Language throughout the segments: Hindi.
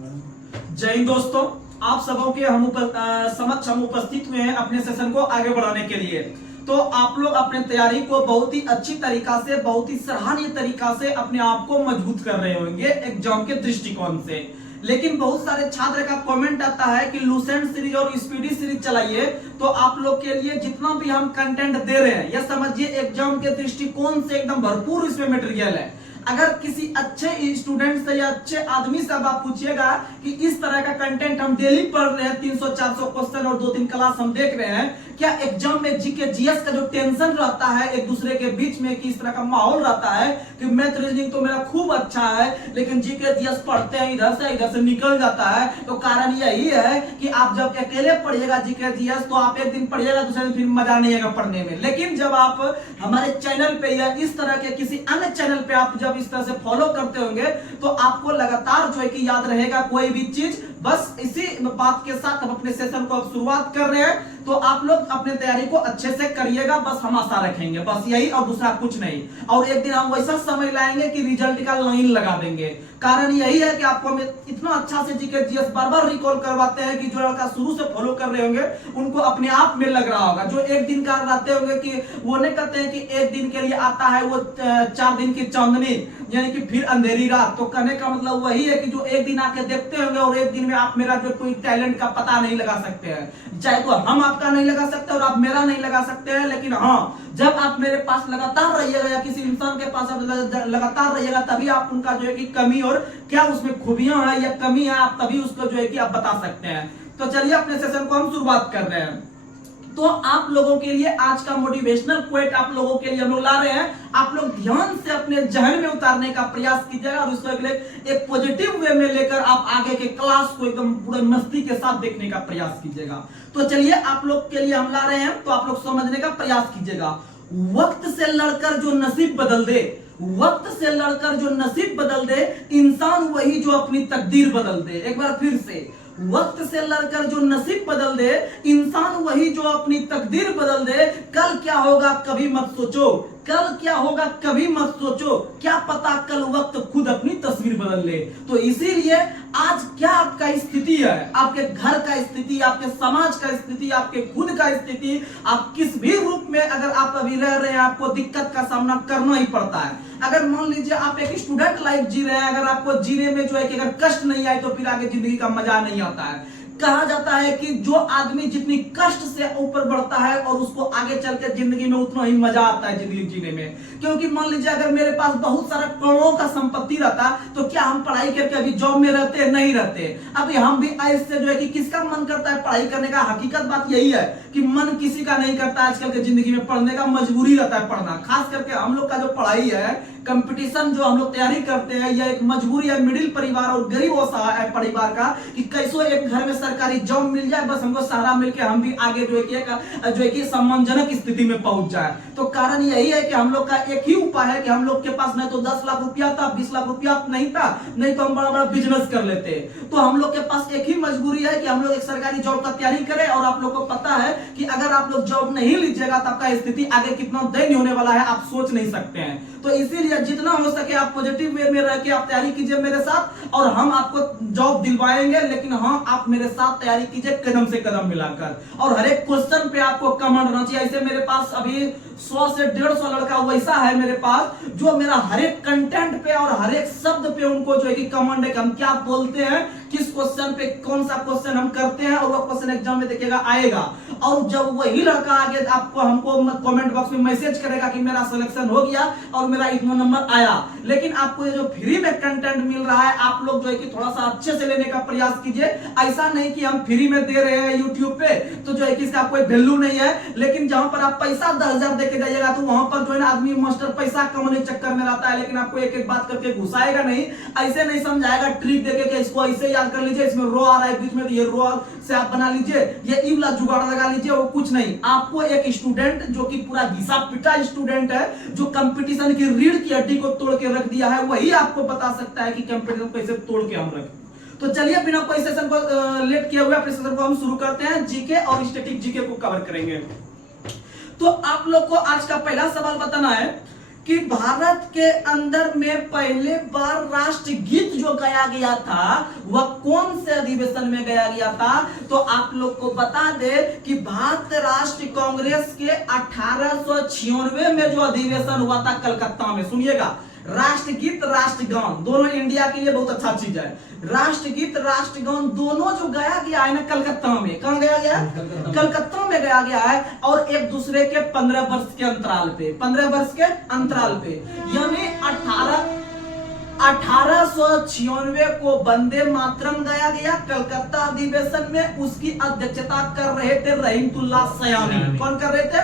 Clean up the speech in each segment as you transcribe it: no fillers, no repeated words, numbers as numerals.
जय हिंद दोस्तों, आप सबों के समक्ष हम उपस्थित हुए हैं अपने सेशन को आगे बढ़ाने के लिए। तो आप लोग अपने तैयारी को बहुत ही अच्छी तरीका से, बहुत ही सराहनीय तरीका से अपने आप को मजबूत कर रहे होंगे एग्जाम के दृष्टिकोण से। लेकिन बहुत सारे छात्र का कमेंट आता है कि लूसेंट सीरीज और स्पीडी सीरीज चलाइए। तो आप लोग के लिए जितना भी हम कंटेंट दे रहे हैं, यह समझिए एग्जाम के दृष्टिकोण से एकदम भरपूर इसमें मटेरियल है। अगर किसी अच्छे स्टूडेंट से या अच्छे आदमी से आप पूछिएगा कि इस तरह का कंटेंट हम डेली पढ़ रहे हैं, 300-400 क्वेश्चन और 2-3 क्लास हम देख रहे हैं, क्या एग्जाम में जीके जीएस का जो टेंशन रहता है एक दूसरे के बीच में, कि इस तरह का माहौल रहता है कि मैथ रीजनिंग तो मेरा खूब अच्छा है लेकिन जीके जीएस पढ़ते हैं इधर से निकल जाता है। तो कारण यही है कि आप जब अकेले पढ़िएगा जीके जीएस तो आप एक दिन पढ़िएगा, दूसरे दिन फिर मजा नहीं आएगा पढ़ने में। लेकिन जब आप हमारे चैनल पे या इस तरह के किसी अन्य चैनल पे आप जब इस तरह से फॉलो करते होंगे तो आपको लगातार जो है कि याद रहेगा कोई भी चीज। बस इसी बात के साथ हम अपने सेशन को अब शुरुआत कर रहे हैं। तो आप लोग अपने तैयारी को अच्छे से करिएगा, बस हम आशा रखेंगे, बस यही और दूसरा कुछ नहीं। और एक दिन हम वैसा समय लाएंगे कि रिजल्ट का लाइन लगा देंगे। कारण यही है कि आपको हम इतना अच्छा से जीके जीएस बार-बार रिकॉल करवाते हैं कि जो लड़का शुरू से फॉलो कर रहे होंगे उनको अपने आप में लग रहा होगा। जो एक दिन का रहते होंगे कि वो नहीं कहते हैं कि एक दिन के लिए आता है वो 4 दिन की चांदनी, यानी कि फिर अंधेरी रात। तो कहने का मतलब वही है कि जो एक दिन आके देखते होंगे और एक दिन में आप मेरा जो कोई टैलेंट का पता नहीं लगा सकते हैं। चाहे तो हम आपका नहीं लगा सकते और आप मेरा नहीं लगा सकते हैं, लेकिन हाँ, जब आप मेरे पास लगातार रहिएगा या किसी इंसान के पास आप लगातार रहिएगा तभी आप उनका जो है कि कमी और क्या उसमें खूबियां है या कमी है, आप तभी उसको जो है कि आप बता सकते हैं। तो चलिए अपने सेशन को हम शुरुआत कर रहे हैं। तो आप लोगों के लिए आज का मोटिवेशनल क्वेट आप लोगों के लिए हम लोग ला रहे हैं। आप लोग ध्यान से अपने जहन में उतारने का प्रयास कीजिएगा और उसको एक पॉजिटिव वे में लेकर आप आगे के क्लास को एकदम पूरा मस्ती के साथ देखने का प्रयास कीजिएगा। तो चलिए आप लोग के लिए हम ला रहे हैं, तो आप लोग समझने का प्रयास कीजिएगा। वक्त से लड़कर जो नसीब बदल दे, वक्त से लड़कर जो नसीब बदल दे, इंसान वही जो अपनी तकदीर बदल दे। एक बार फिर से, वक्त से लड़कर जो नसीब बदल दे, इंसान वही जो अपनी तकदीर बदल दे। कल क्या होगा कभी मत सोचो, कल क्या होगा कभी मत सोचो, क्या पता कल वक्त खुद अपनी तस्वीर बदल ले। तो इसीलिए आज क्या आपका स्थिति है, आपके घर का स्थिति, आपके समाज का स्थिति, आपके खुद का स्थिति, आप किस भी रूप में अगर आप अभी रह रहे हैं आपको दिक्कत का सामना करना ही पड़ता है। अगर मान लीजिए आप एक स्टूडेंट लाइफ जी रहे हैं, अगर आपको जीने में जो है कि अगर कष्ट नहीं आए तो फिर आगे जिंदगी का मजा नहीं आता है। कहा जाता है कि जो आदमी जितनी कष्ट से ऊपर बढ़ता है और उसको आगे चल के जिंदगी में उतना ही मजा आता है जिंदगी जीने में। क्योंकि मान लीजिए अगर मेरे पास बहुत सारा करोड़ों का संपत्ति रहता तो क्या हम पढ़ाई करके अभी जॉब में रहते? नहीं रहते। अभी हम भी ऐसे जो है कि किसका मन करता है पढ़ाई करने का? हकीकत बात यही है कि मन किसी का नहीं करता आजकल के जिंदगी में पढ़ने का, मजबूरी रहता है पढ़ना। खास करके हम लोग का जो पढ़ाई है, कंपटीशन जो हम लोग तैयारी करते हैं, यह एक मजबूरी है मिडिल परिवार और गरीब परिवार का कि कैसो एक घर में सरकारी जॉब मिल जाए, बस हमको सहारा मिलके हम भी आगे जो है कि सम्मानजनक स्थिति में पहुंच जाए। तो कारण यही है कि हम लोग का एक ही उपाय है कि हम लोग के पास नहीं तो 10 लाख रुपया था, 20 लाख रुपया नहीं था, नहीं तो हम बड़ा बड़ा बिजनेस कर लेते। तो हम लोग के पास एक ही मजबूरी है कि हम लोग एक सरकारी जॉब का तैयारी करें। और आप लोग को पता है कि अगर आप लोग जॉब नहीं लीजिएगा तो आपका स्थिति आगे कितना दयनीय होने वाला है, आप सोच नहीं सकते हैं। तो इसीलिए जितना हो सके आप पॉजिटिव वे में रह के आप तैयारी कीजिए मेरे साथ, और हम आपको जॉब दिलवाएंगे। लेकिन हाँ, आप मेरे साथ तैयारी कीजिए कदम से कदम मिलाकर, और हर एक क्वेश्चन पे आपको कमेंट रहना चाहिए। ऐसे मेरे पास अभी 100 से 150 लड़का वैसा है मेरे पास जो मेरा हर एक कंटेंट पे और हर एक शब्द पे उनको जो है कि कमेंट है कि हम क्या बोलते हैं, किस क्वेश्चन पे कौन सा क्वेश्चन हम करते हैं, और वो क्वेश्चन एग्जाम में देखिएगा आएगा। और जब वही लड़का आगे आपको हमको कमेंट बॉक्स में मैसेज करेगा कि मेरा सिलेक्शन हो गया और मेरा इतना नंबर आया। लेकिन आपको ये जो फ्री में कंटेंट मिल रहा है, आप लोग जो है कि थोड़ा सा अच्छे से लेने का प्रयास कीजिए। ऐसा नहीं कि हम फ्री में दे रहे हैं यूट्यूब पे तो जो है कि इसका कोई वैल्यू नहीं है। लेकिन जहां पर आप पैसा 10,000 देके जाइएगा तो वहां पर जो है ना आदमी मास्टर पैसा कमाने चक्कर में रहता है, लेकिन आपको एक एक बात करके घुसाएगा नहीं, ऐसे नहीं समझाएगा ट्रिक देके कि इसको ऐसे याद कर लीजिए, इसमें रो आ रहा है बीच में तो ये रो से आप बना लीजिए, ये इवला जुगाड़ लगा लीजिए, वो कुछ नहीं। आपको एक स्टूडेंट जो कि पूरा घिसा पिटा स्टूडेंट है, जो कंपटीशन की रीढ़ की हड्डी को तोड़ के रख दिया है, वही आपको बता सकता है कि कंपटीशन कैसे तोड़ के हम रखें। तो चलिए बिना कोई सेशन को लेट किए हुए अपने सेशन को हम शुरू करते हैं। जीके और स्टैटिक जीके को कवर करेंगे। तो आप लोग को आज का पहला सवाल बताना है कि भारत के अंदर में पहले बार राष्ट्रगीत जो गाया गया था वह कौन अधिवेशन में गया था। तो आप लोग को बता दे कि भारत राष्ट्रीय कांग्रेस के 1896 में जो अधिवेशन हुआ था कलकत्ता में, सुनिएगा, राष्ट्रगीत राष्ट्रगान दोनों इंडिया के लिए बहुत अच्छा चीज है। राष्ट्रगीत राष्ट्रगान दोनों जो गाया गया है ना कलकत्ता में, कहां गया गया है? कलकत्ता में गाया गया है, और एक दूसरे के 15 वर्ष के अंतराल पे, 15 वर्ष के अंतराल पे, यानी 1896 को वंदे मातरम गाया गया कलकत्ता अधिवेशन में। उसकी अध्यक्षता कर रहे थे रहीमतुल्लाह सयानी। कौन कर रहे थे?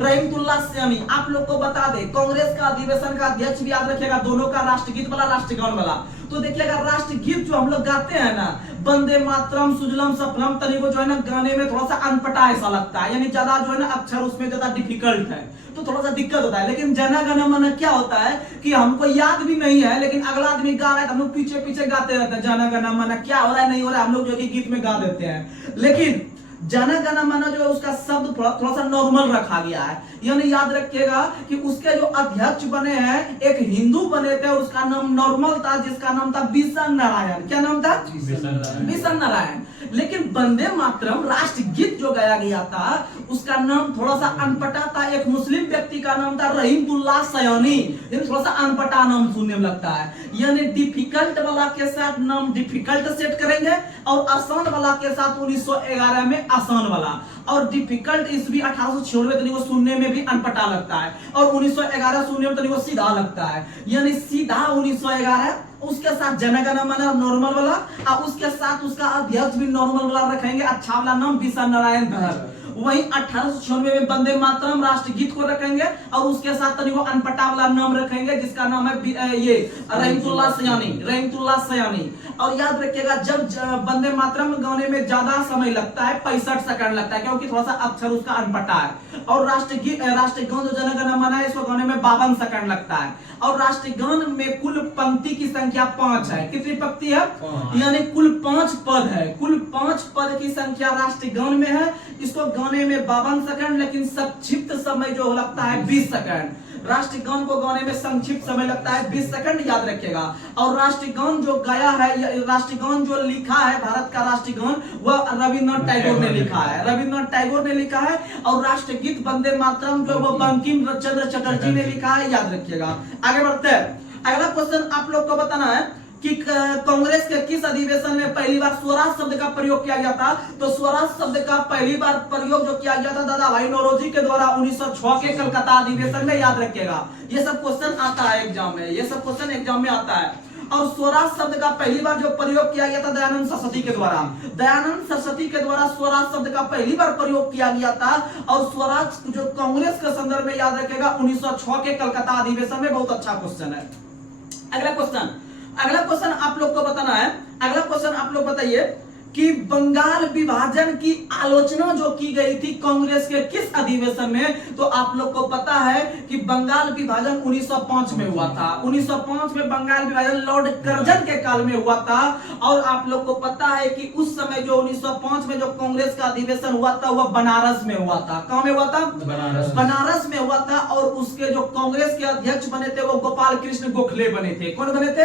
रहीमतुल्लाह सयानी। आप लोग को बता दे कांग्रेस का अधिवेशन का अध्यक्ष भी याद रखिएगा, दोनों का, राष्ट्रगीत वाला राष्ट्रगान वाला। तो देखिएगा राष्ट्रगीत जो हम लोग गाते हैं ना, वंदे मातरम सुजलम सफलम, तनी को जो है ना गाने में थोड़ा सा अनपटा ऐसा लगता है, यानी ज्यादा जो है ना अक्षर उसमें ज्यादा डिफिकल्ट है, तो थोड़ा सा दिक्कत होता है। लेकिन जन गण मन क्या होता है कि हमको याद भी नहीं है, लेकिन अगला आदमी गा रहा है तो हम लोग पीछे पीछे गाते रहते हैं, जन गण मन क्या हो रहा है नहीं हो रहा है, हम लोग जो कि गीत में गा देते हैं। लेकिन जन गण मन जो है उसका शब्द थोड़ा सा नॉर्मल रखा गया है, यानी याद रखिएगा कि उसके जो अध्यक्ष बने हैं एक हिंदू बने थे, उसका नाम नॉर्मल था, जिसका नाम था बिशन नारायण। क्या नाम था? बिशन नारायण। लेकिन वंदे मातरम राष्ट्रगीत जो गाया गया था उसका नाम थोड़ा सा अनपटा था, एक मुस्लिम व्यक्ति का नाम था रहीमतुल्लाह सयानी, थोड़ा सा अनपटा नाम सुनने में लगता है। यानी डिफिकल्ट वाला के साथ नाम डिफिकल्ट सेट करेंगे, और आसान वाला के साथ 1911 में आसान वाला, और डिफिकल्ट ईस्वी 1896 वो सुनने में भी अनपटा लगता है, और 1911 सुनने में वो सीधा लगता है, यानी सीधा 1911, उसके साथ जनगण मन नॉर्मल वाला, और उसके साथ उसका अध्यक्ष भी नॉर्मल वाला रखेंगे, अच्छा वाला नाम बिशन नारायण धर। वहीं 1896 में वंदे मातरम राष्ट्रगीत को रखेंगे, और उसके साथ तनी वो अनपटा वाला नाम रखेंगे जिसका नाम है ये रहीमतुल्लाह सयानी, रहीमतुल्लाह सयानी। और याद रखिएगा जब वंदे मातरम गाने में ज्यादा समय लगता है, 65 सेकंड लगता है, क्योंकि थोड़ा सा अक्षर उसका अनपटा है। और राष्ट्रगान जो जनगण मन है इसको गाने में 52 सेकंड लगता है। और राष्ट्रगान में कुल पंक्ति की संख्या 5 है। कितनी पंक्ति है? यानी कुल 5 पद है, कुल 5 पद की संख्या राष्ट्रगान में है। इसको गाने में 52 सेकंड, लेकिन संक्षिप्त समय जो लगता है 20 सेकंड। राष्ट्रगान को गाने में संक्षिप्त समय लगता है 20 सेकंड, याद रखिएगा। और राष्ट्रगान जो गाया है, राष्ट्रगान जो लिखा है भारत का राष्ट्रगान, वह रविन्द्रनाथ टैगोर ने लिखा है, रविन्द्रनाथ टैगोर ने लिखा है। और राष्ट्रगीत वंदे मातरम जो वो बंकिम चंद्र चटर्जी ने लिखा है, याद रखिएगा। आगे बढ़ते हैं। अगला क्वेश्चन आप लोग को बताना है कि कांग्रेस के किस अधिवेशन में पहली बार स्वराज शब्द का प्रयोग किया गया था? तो स्वराज शब्द का पहली बार प्रयोग जो किया गया था दादा भाई नौरोजी के द्वारा 1906 के कलकत्ता अधिवेशन में, याद रखिएगा। ये सब क्वेश्चन आता है एग्जाम में, ये सब क्वेश्चन एग्जाम में आता है। और स्वराज शब्द का पहली बार जो प्रयोग किया गया था दयानंद सरस्वती के द्वारा, दयानंद सरस्वती के द्वारा स्वराज शब्द का पहली बार प्रयोग किया गया था। और स्वराज जो कांग्रेस के संदर्भ में, याद रखिएगा, 1906 के कलकत्ता अधिवेशन में। बहुत अच्छा क्वेश्चन है। अगला क्वेश्चन आप लोग को बताना है। अगला क्वेश्चन आप लोग बताइए कि बंगाल विभाजन की आलोचना जो की गई थी कांग्रेस के किस अधिवेशन में? तो आप लोग को पता है कि बंगाल विभाजन 1905 में हुआ था। 1905 में बंगाल विभाजन लॉर्ड कर्जन के काल में हुआ था। और आप लोग को पता है कि उस समय जो 1905 में जो कांग्रेस का अधिवेशन हुआ था वह बनारस में हुआ था। कहां में हुआ था? बनारस में हुआ था। और उसके जो कांग्रेस के अध्यक्ष बने थे वो गोपाल कृष्ण गोखले बने थे। कौन बने थे?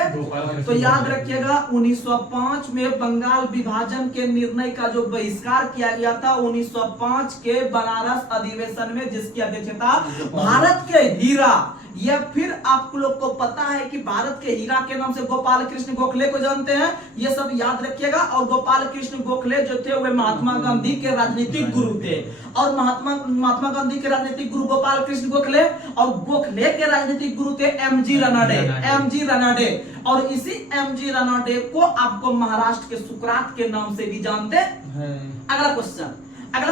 तो याद रखिएगा 1905 में बंगाल विभाजन के निर्णय का जो बहिष्कार किया गया था 1905 के बनारस अधिवेशन में, जिसकी अध्यक्षता भारत के हीरा, या फिर आप लोग को पता है कि भारत के हीरा के नाम से गोपाल कृष्ण गोखले को जानते हैं, ये सब याद रखिएगा। और गोपाल कृष्ण गोखले जो थे वे महात्मा गांधी के राजनीतिक गुरु थे। और महात्मा गांधी के राजनीतिक गुरु गोपाल कृष्ण गोखले, और गोखले के राजनीतिक गुरु थे एमजी रनाडे। और इसी एमजी रनाडे को आपको महाराष्ट्र के सुकरात के नाम से भी जानते हैं। अगला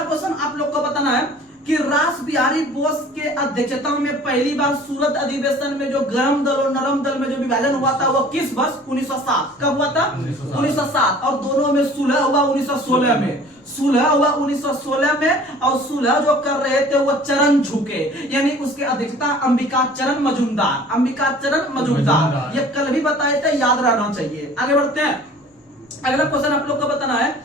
क्वेश्चन आप लोग को बताना है कि रास बिहारी बोस के अध्यक्षता में पहली बार सूरत अधिवेशन में जो गर्म दल और नरम दल में जो विभाजन हुआ था वो किस वर्ष? 1907। कब हुआ था? 1907। और दोनों में सुलह हुआ 1916 में। सुलह हुआ 1916 में। और सुलह जो कर रहे थे वो चरण झुके, यानी उसके अध्यक्षता अंबिका चरण मजूमदार। ये कल भी बताए थे, याद रहना चाहिए। आगे बढ़ते हैं। अगला क्वेश्चन आप लोग को बताना है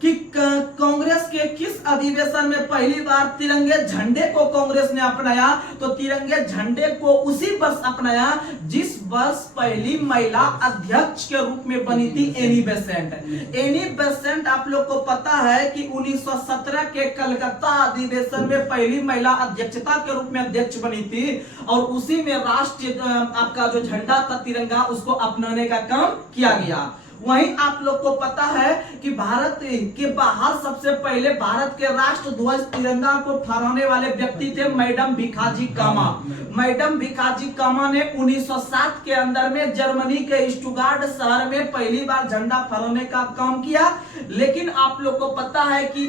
कि कांग्रेस के किस अधिवेशन में पहली बार तिरंगे झंडे को कांग्रेस ने अपनाया? तो तिरंगे झंडे को उसी वर्ष अपनाया जिस वर्ष पहली महिला अध्यक्ष के रूप में बनी थी एनी बेसेंट। एनी बेसेंट आप लोग को पता है कि 1917 के कलकत्ता अधिवेशन में पहली महिला अध्यक्षता के रूप में अध्यक्ष बनी थी और उसी में राष्ट्रीय आपका जो झंडा था तिरंगा उसको अपनाने का काम किया गया। वहीं आप लोग को पता है कि भारत के बाहर सबसे पहले भारत के राष्ट्र ध्वज तिरंगा को फहराने वाले व्यक्ति थे मैडम भिखाजी कामा। मैडम भिखाजी कामा ने 1907 के अंदर में जर्मनी के स्टुटगार्ट शहर में पहली बार झंडा फहराने का काम किया। लेकिन आप लोग को पता है कि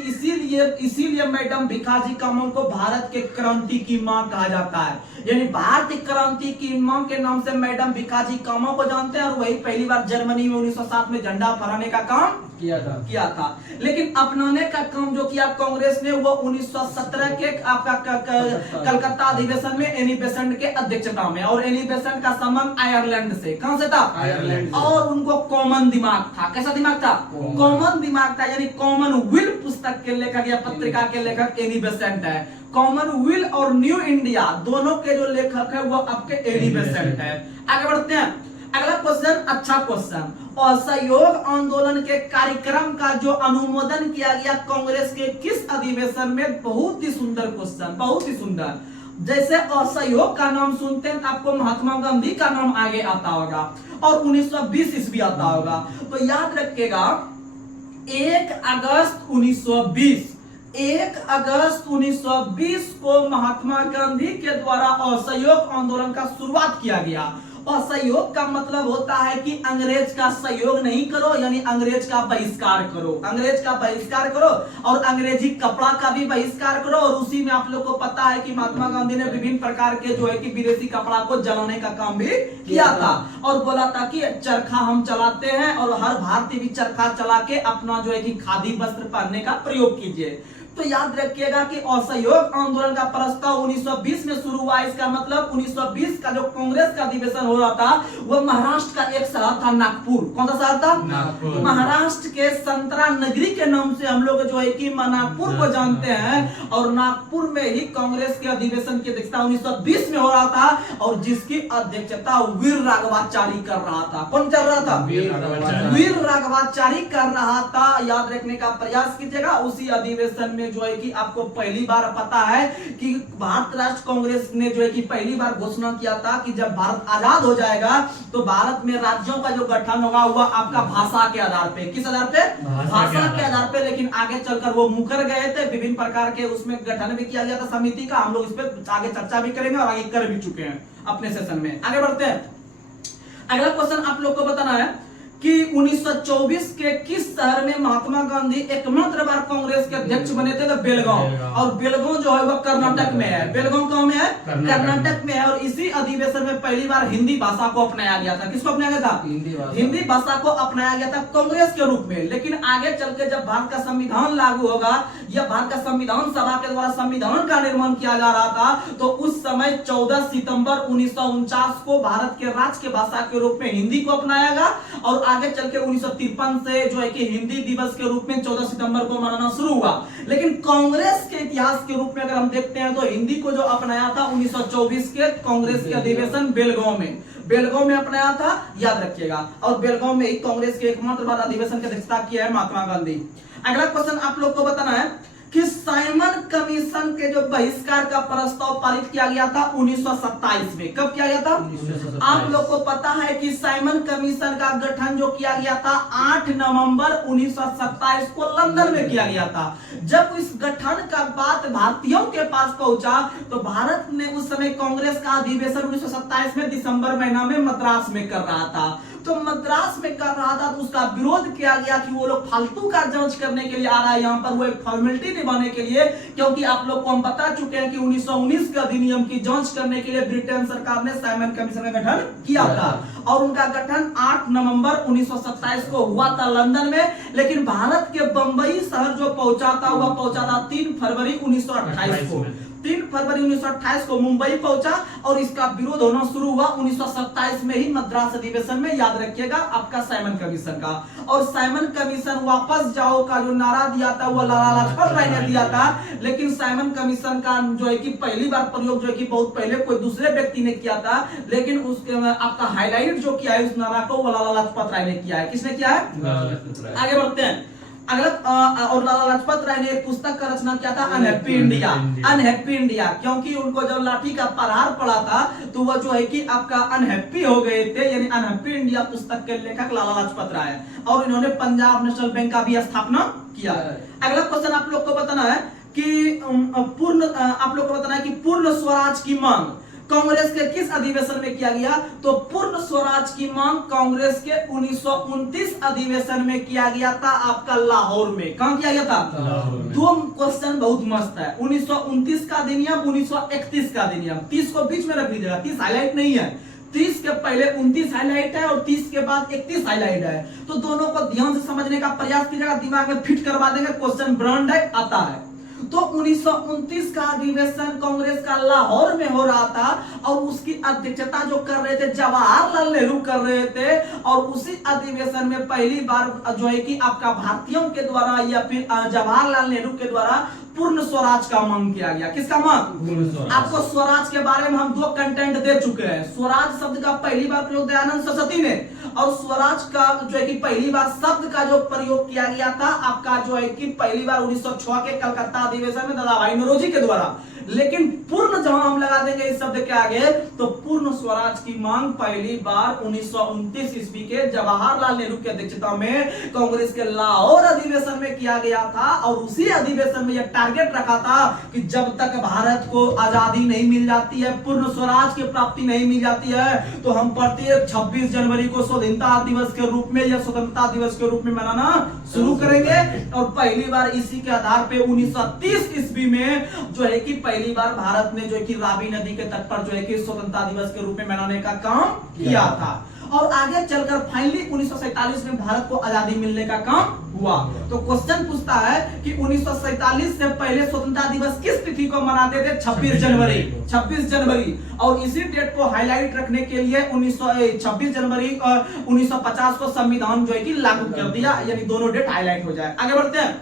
इसीलिए मैडम भिखाजी कामा को भारत के क्रांति की मां कहा जाता है, यानी भारतीय क्रांति की मां के नाम से मैडम भिखाजी कामा को जानते हैं और वही पहली बार जर्मनी में 1907 में झंडा फहराने का काम किया था। लेकिन अपनाने का काम जो किया कांग्रेस ने वो 1917 के आपका कलकत्ता अधिवेशन में एनी बेसेंट के अध्यक्षता में, और एनी बेसेंट का संबंध आयरलैंड से, कहां से था? आयरलैंड। और उनको कॉमन दिमाग था। कैसा दिमाग था? कॉमन दिमाग था, यानी कॉमनवेल्थ पुस्तक के लेखक या पत्रिका के लेखक एनी बेसेंट है। कॉमनवेल्थ और न्यू इंडिया दोनों के जो लेखक है वो आपके एनी बेसेंट है। आगे बढ़ते हैं, अगला क्वेश्चन अच्छा क्वेश्चन। असहयोग आंदोलन के कार्यक्रम का जो अनुमोदन किया गया कांग्रेस के किस अधिवेशन में? बहुत ही सुंदर क्वेश्चन, बहुत ही सुंदर। जैसे असहयोग का नाम सुनते हैं तो आपको महात्मा गांधी का नाम आगे आता होगा और 1920 ईस्वी आता होगा, तो याद रखिएगा 1 अगस्त 1920 को महात्मा गांधी के द्वारा असहयोग आंदोलन का शुरुआत किया गया। असहयोग का मतलब होता है कि अंग्रेज का सहयोग नहीं करो, यानी अंग्रेज का बहिष्कार करो, अंग्रेज का बहिष्कार करो और अंग्रेजी कपड़ा का भी बहिष्कार करो। और उसी में आप लोग को पता है कि महात्मा गांधी ने विभिन्न प्रकार के जो है कि विदेशी कपड़ा को जलाने का काम भी किया था और बोला था कि चरखा हम चलाते हैं और हर भारतीय भी चरखा चला के अपना जो है कि खादी वस्त्र पहनने का प्रयोग कीजिए। तो याद रखिएगा कि असहयोग आंदोलन का प्रस्ताव 1920 में शुरू हुआ। इसका मतलब 1920 का जो कांग्रेस का अधिवेशन हो रहा था वो महाराष्ट्र का एक शहर था नागपुर। कौन सा शहर था? नागपुर। महाराष्ट्र के संतरा नगरी के नाम से हम लोग जो है कि नागपुर को जानते हैं और नागपुर में ही कांग्रेस के अधिवेशन की अध्यक्षता 1920 में हो रहा था और जिसकी अध्यक्षता वीर राघवाचारी कर रहा था। कौन कर रहा था? वीर राघवाचारी कर रहा था। याद रखने का प्रयास कीजिएगा। उसी अधिवेशन में जो है कि आपको पहली बार पता है कि भारत राष्ट्र कांग्रेस ने जो है कि पहली बार घोषणा किया था कि जब भारत आजाद हो जाएगा तो भारत में राज्यों का जो गठन होगा हुआ आपका भाषा के आधार पे। किस आधार पे? भाषा के आधार पे। लेकिन आगे चलकर वो मुकर गए थे, विभिन्न प्रकार के उसमें गठन भी किया गया था समिति का। हम लोग इस पर आगे चर्चा भी करेंगे और आगे कर भी चुके हैं अपने सेशन में। आगे बढ़ते हैं, अगला क्वेश्चन आप लोग को बताना है कि 1924 के किस शहर में महात्मा गांधी एकमात्र बार कांग्रेस के अध्यक्ष बने थे? तो बेलगांव। और बेलगांव जो है वह कर्नाटक में है। बेलगांव कहाँ में है? कर्नाटक में है। और इसी अधिवेशन में पहली बार हिंदी भाषा को अपनाया गया था। किसको अपनाया गया था? हिंदी भाषा को अपनाया गया था कांग्रेस के रूप में। लेकिन आगे चल के जब भारत का संविधान लागू होगा या भारत का संविधान सभा के द्वारा संविधान का निर्माण किया जा रहा था तो उस समय 14 सितंबर 1949 को भारत के राज्य की भाषा के रूप में हिंदी को अपनाया गया और आगे चल के 1953 से जो है कि हिंदी दिवस के रूप में 14 सितंबर को मनाना शुरू हुआ। लेकिन कांग्रेस के इतिहास के रूप में अगर हम देखते हैं तो हिंदी को जो अपनाया था 1924 के कांग्रेस के अधिवेशन बेलगांव में अपनाया था, याद रखिएगा। और बेलगांव में ही कांग्रेस के एकमात्र बार अधिवेशन की अध्यक्षता किया है महात्मा गांधी। अगला क्वेश्चन आप लोग को बताना है कि साइमन कमीशन के जो बहिष्कार का प्रस्ताव पारित किया गया था 1927 में। कब किया गया था? आप लोग को पता है कि साइमन कमीशन का गठन जो किया गया था 8 नवंबर 1927 को लंदन में किया गया था। जब इस गठन का बात भारतीयों के पास पहुंचा तो भारत ने उस समय कांग्रेस का अधिवेशन 1927 में दिसंबर महीना में मद्रास में कर रहा था। तो मद्रास में कर रहा था तो उसका विरोध किया गया कि वो लोग फालतू का जांच करने के लिए आ रहा है यहाँ पर, वो एक फॉर्मेलिटी निभाने के लिए। क्योंकि आप लोग को हम बता चुके हैं कि 1919 के अधिनियम की जांच करने के लिए ब्रिटेन सरकार ने साइमन कमीशन का गठन किया था और उनका गठन 8 नवंबर 1927 को हुआ था लंदन में। लेकिन भारत के बंबई शहर जो पहुंचा था वह पहुंचा था 3 फरवरी 1928 को। 3 फरवरी 1928 को मुंबई पहुंचा और इसका विरोध होना शुरू हुआ 1927 में ही मद्रास अधिवेशन में। याद रखिएगा आपका साइमन कमीशन का। और साइमन कमीशन वापस जाओ का जो नारा दिया था वो लाला लाजपत राय ने दिया था, लेकिन साइमन कमीशन का जो है कि पहली बार प्रयोग जो है कि बहुत पहले कोई दूसरे व्यक्ति ने किया था, लेकिन उसके आपका हाईलाइट जो किया है उस नारा को वो लाला लाजपत राय ने किया है। किसने किया है? आगे बढ़ते हैं। अगला और लाला लाजपत राय ने एक पुस्तक का रचना किया था अनहैप्पी इंडिया। अनहैप्पी इंडिया क्योंकि उनको जब लाठी का प्रहार पड़ा था तो वो जो है कि आपका अनहैप्पी हो गए थे, यानी अनहैप्पी इंडिया पुस्तक के लेखक लाला लाजपत राय। और इन्होंने पंजाब नेशनल बैंक का भी स्थापना किया। अगला क्वेश्चन आप लोग को बताना है कि पूर्ण स्वराज की मांग कांग्रेस के किस अधिवेशन में किया गया? तो पूर्ण स्वराज की मांग कांग्रेस के 1929 अधिवेशन में किया गया था, आपका लाहौर में। कहां किया गया था? दो क्वेश्चन बहुत मस्त है, 1929 का अधिनियम, 1931 का अधिनियम। 30 को बीच में रख लीजिएगा, 30 हाईलाइट नहीं है। 30 के पहले 29 हाईलाइट है और 30 के बाद 31 हाईलाइट है। तो दोनों को ध्यान से समझने का प्रयास कीजिएगा, दिमाग में फिट करवा देंगे, क्वेश्चन ब्रांड है आता है। तो 1929 का अधिवेशन कांग्रेस का लाहौर में हो रहा था और उसकी अध्यक्षता जो कर रहे थे जवाहरलाल नेहरू कर रहे थे। और उसी अधिवेशन में पहली बार जो है कि आपका भारतीयों के द्वारा या फिर जवाहरलाल नेहरू के द्वारा पूर्ण स्वराज का मांग किया गया। किसका मांग? आपको स्वराज के बारे में हम 2 कंटेंट दे चुके हैं। स्वराज शब्द का पहली बार प्रयोग दयानंद सरस्वती ने, और स्वराज का जो है कि पहली बार शब्द का जो प्रयोग किया गया था आपका जो है कि पहली बार 1906 के कलकत्ता अधिवेशन में दादाभाई नौरोजी के द्वारा। लेकिन पूर्ण जहां हम लगा देंगे इस शब्द के आगे, तो पूर्ण स्वराज की मांग पहली बार 1929 ईस्वी के जवाहरलाल नेहरू की अध्यक्षता में कांग्रेस के लाहौर अधिवेशन में किया गया था। और उसी अधिवेशन में यह टारगेट रखा था कि जब तक भारत को आजादी नहीं मिल जाती है, पूर्ण स्वराज की प्राप्ति नहीं मिल जाती है, तो हम प्रत्येक 26 जनवरी को स्वतंत्रता दिवस के रूप में या स्वतंत्रता दिवस के रूप में मनाना शुरू करेंगे। और पहली बार इसी के आधार पे 1930 ईस्वी में जो है कि पहली बार भारत ने जो है कि रावी नदी के तट पर जो है कि स्वतंत्रता दिवस के रूप में मनाने का काम किया था। और आगे चलकर फाइनली 1947 में भारत को आजादी मिलने का काम हुआ। तो क्वेश्चन पूछता है कि 1947 से पहले स्वतंत्रता दिवस किस तिथि को मनाते थे? 26 जनवरी। 26 जनवरी। और इसी डेट को हाईलाइट रखने के लिए 26 जनवरी 1950 को संविधान जो है कि लागू कर दिया, यानी दोनों डेट हाईलाइट हो जाए। आगे बढ़ते हैं।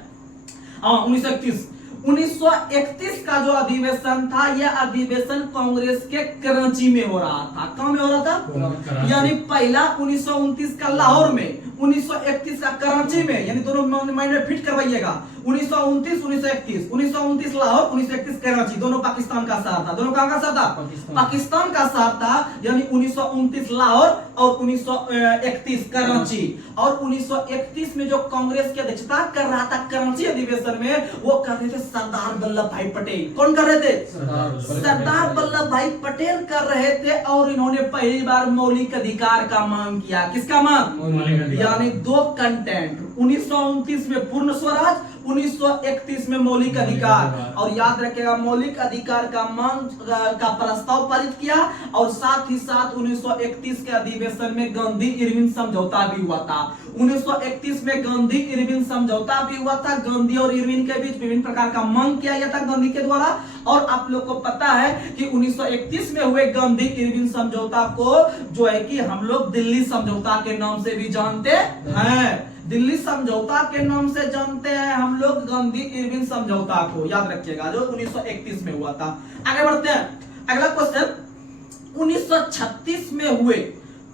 1931 का जो अधिवेशन था, यह अधिवेशन कांग्रेस के कराची में हो रहा था। कहां में हो रहा था? यानी पहला 1929 का लाहौर में, 1931 का कराची में, यानी दोनों माइंड में फिट करवाइएगा। 1929 1931, 1929 लाहौर, 1931 कराची, दोनों पाकिस्तान का शहर था। दोनों कहां का शहर था? पाकिस्तान का शहर था। यानी 1929 लाहौर और 1931 कराची। और 1931 में जो कांग्रेस की अध्यक्षता कर रहा था कराची अधिवेशन में, वो कर रहे थे सरदार वल्लभ भाई पटेल। कौन कर रहे थे? सरदार वल्लभ भाई पटेल कर रहे थे। और इन्होंने पहली बार मौलिक अधिकार का मांग किया। किसका मांग? यानी 2 कंटेंट, 1929 में पूर्ण स्वराज, 1931 में मौलिक अधिकार। और याद रखिएगा मौलिक अधिकार का मांग का प्रस्ताव पारित किया। और साथ ही साथ 1931 के अधिवेशन में गांधी इरविन समझौता भी हुआ था। 1931 में गांधी इरविन समझौता भी हुआ था। गांधी और इरविन के बीच विभिन्न प्रकार का मांग किया गया था गांधी के द्वारा। और आप लोग को पता है कि 1931 में हुए गांधी इरविन समझौता को जो है कि हम लोग दिल्ली समझौता के नाम से भी जानते हैं। दिल्ली समझौता के नाम से जानते हैं हम लोग गांधी इरविन समझौता को, याद रखिएगा, जो 1931 में हुआ था। आगे बढ़ते हैं। अगला क्वेश्चन,